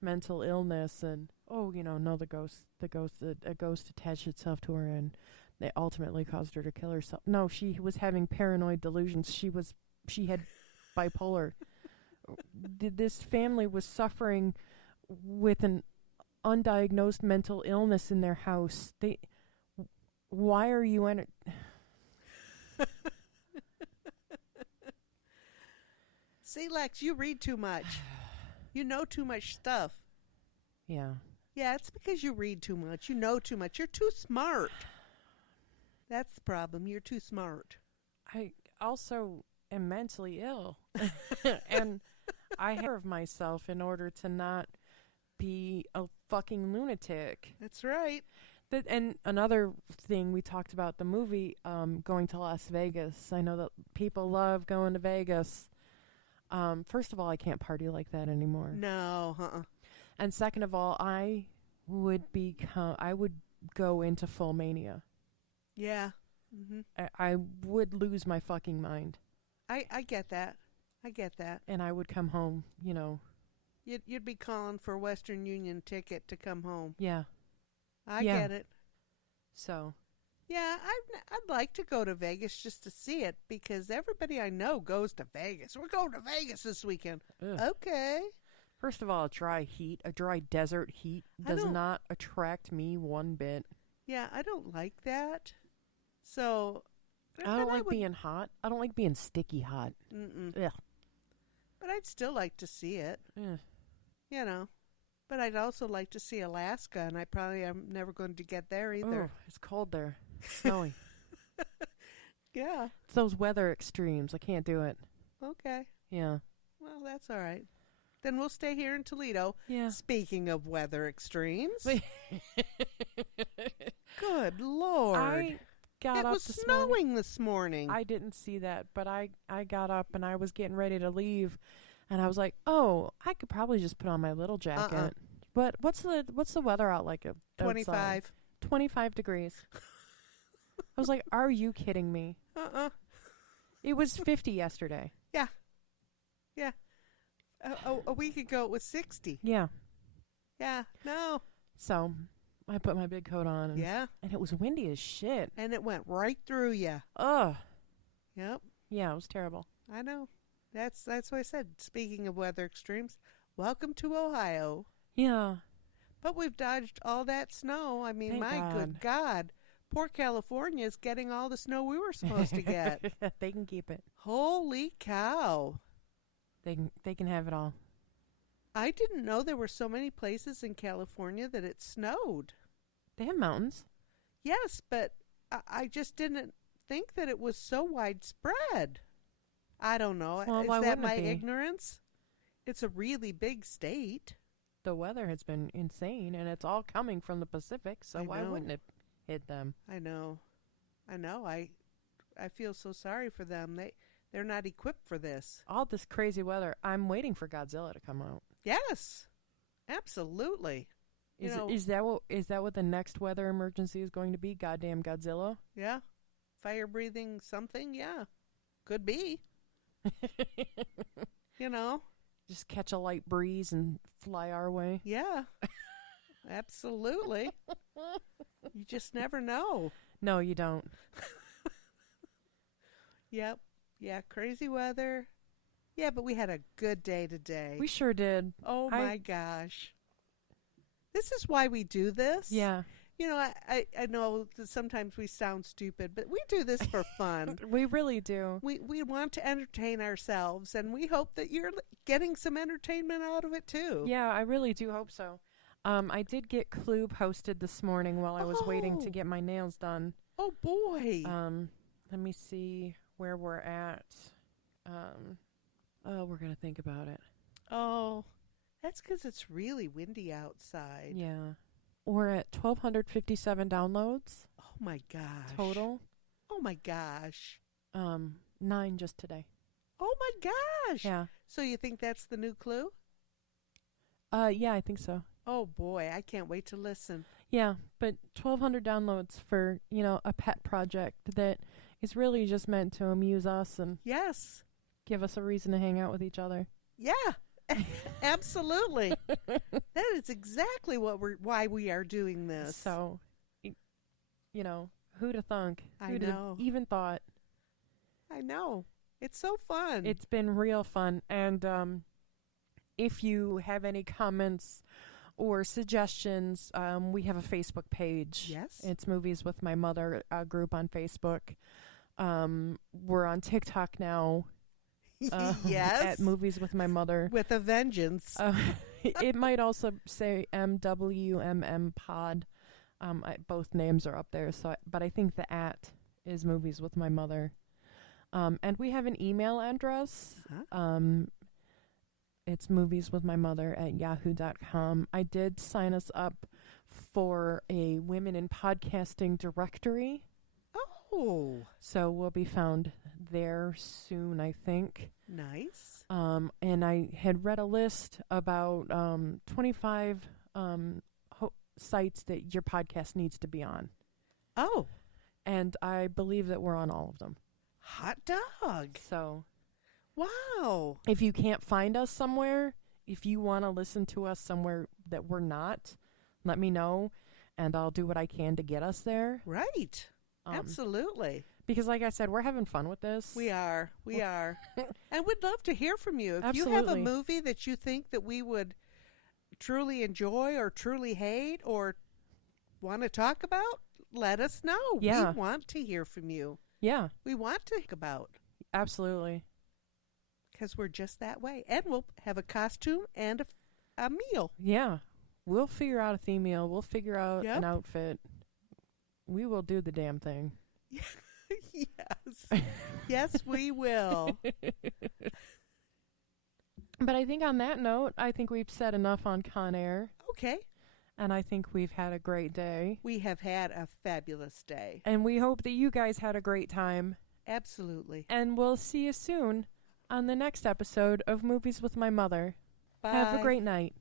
mental illness. And no, a ghost attached itself to her, and they ultimately caused her to kill herself. No, she was having paranoid delusions. She had bipolar. This family was suffering with an undiagnosed mental illness in their house. Why are you in it? See, Lex, you read too much. You know too much stuff. Yeah. Yeah, it's because you read too much. You know too much. You're too smart. That's the problem. You're too smart. I also am mentally ill. And I have of myself in order to not be a fucking lunatic. That's right. And another thing, we talked about the movie, going to Las Vegas. I know that people love going to Vegas. First of all, I can't party like that anymore. No, And second of all, I would go into full mania. Yeah. Mm-hmm. I would lose my fucking mind. I get that. I get that. And I would come home, You'd be calling for a Western Union ticket to come home. Yeah. I Yeah. get it. So. Yeah, I'd like to go to Vegas just to see it because everybody I know goes to Vegas. We're going to Vegas this weekend. Ugh. Okay. First of all, a dry desert heat does not attract me one bit. Yeah, I don't like that. So. I don't like being hot. I don't like being sticky hot. Mm-mm. Ugh. But I'd still like to see it. Yeah. But I'd also like to see Alaska, and I probably am never going to get there either. Oh, it's cold there. Snowy. Yeah. It's those weather extremes. I can't do it. Okay. Yeah. Well, that's all right. Then we'll stay here in Toledo. Yeah. Speaking of weather extremes. Good Lord. I got it up was this snowing morning. this morning. I didn't see that, but I got up and I was getting ready to leave, and I was like, oh, I could probably just put on my little jacket. But what's the weather out like? 25. 25 degrees. I was like, are you kidding me? It was 50 yesterday. Yeah. Yeah. A week ago it was 60. Yeah. Yeah. No. So I put my big coat on. And, Yeah. And it was windy as shit. And it went right through you. Ugh. Yep. Yeah, it was terrible. I know. That's what I said. Speaking of weather extremes, welcome to Ohio. Yeah. But we've dodged all that snow. I mean, Thank my God. good God. Poor California is getting all the snow we were supposed to get. They can keep it. Holy cow. They can have it all. I didn't know there were so many places in California that it snowed. They have mountains. Yes, but I just didn't think that it was so widespread. I don't know. Well, Is why that wouldn't it my be? ignorance? It's a really big state. The weather has been insane, and it's all coming from the Pacific, so I why know. wouldn't it hit them? I know. I feel so sorry for them. They're not equipped for this. All this crazy weather. I'm waiting for Godzilla to come out. Yes. Absolutely. You know, Is that what the next weather emergency is going to be? Goddamn Godzilla. yeah. Fire breathing something, yeah. Could be. You know. Just catch a light breeze and fly our way. Yeah. Absolutely. You just never know. No, you don't. Yep. Yeah, crazy weather. Yeah, but we had a good day today. We sure did. Oh my gosh. This is why we do this. Yeah. You know, I know that sometimes we sound stupid, but we do this for fun. We really do. We want to entertain ourselves, and we hope that you're getting some entertainment out of it too. Yeah, I really do hope so. I did get Clue posted this morning while I was waiting to Oh. get my nails done. Oh boy. Let me see where we're at. We're gonna think about it. Oh, that's because it's really windy outside. Yeah. We're at 1,257 downloads Oh my gosh. total. Oh my gosh. 9 just today. Oh my gosh. Yeah. So you think that's the new Clue? Yeah, I think so. Oh boy, I can't wait to listen. Yeah, but 1,200 downloads for, a pet project that is really just meant to amuse us and Yes. give us a reason to hang out with each other. Yeah. Absolutely. That is exactly why we are doing this. So, who'd have thunk? I Who'd have know. even thought? I know. It's so fun. It's been real fun. And if you have any comments or suggestions, we have a Facebook page. Yes. It's Movies with My Mother group on Facebook. We're on TikTok now. Yes. At Movies with My Mother. With a vengeance. It might also say MWMM Pod. Both names are up there, but I think the @ is Movies with My Mother. And we have an email address. Huh? It's movieswithmymother@yahoo.com. I did sign us up for a Women in Podcasting directory. Oh. So we'll be found there soon, I think. Nice. And I had read a list about 25 sites that your podcast needs to be on. Oh. And I believe that we're on all of them. Hot dog. So Wow. if you can't find us somewhere, if you want to listen to us somewhere that we're not, let me know, and I'll do what I can to get us there. Right. Absolutely. Because like I said, we're having fun with this. We are. We are. And we'd love to hear from you. If you have a Absolutely. movie that you think that we would truly enjoy or truly hate or want to talk about, let us know. Yeah. We want to hear from you. Yeah, We want to talk about absolutely. because we're just that way. And we'll have a costume and a meal. Yeah. We'll figure out a theme meal. We'll figure out Yep. an outfit. We will do the damn thing. Yes. Yes, we will. But I think on that note, I think we've said enough on Con Air, Okay. and I think we've had a great day. We have had a fabulous day. And we hope that you guys had a great time. Absolutely. And we'll see you soon on the next episode of Movies with My Mother. Bye. Have a great night.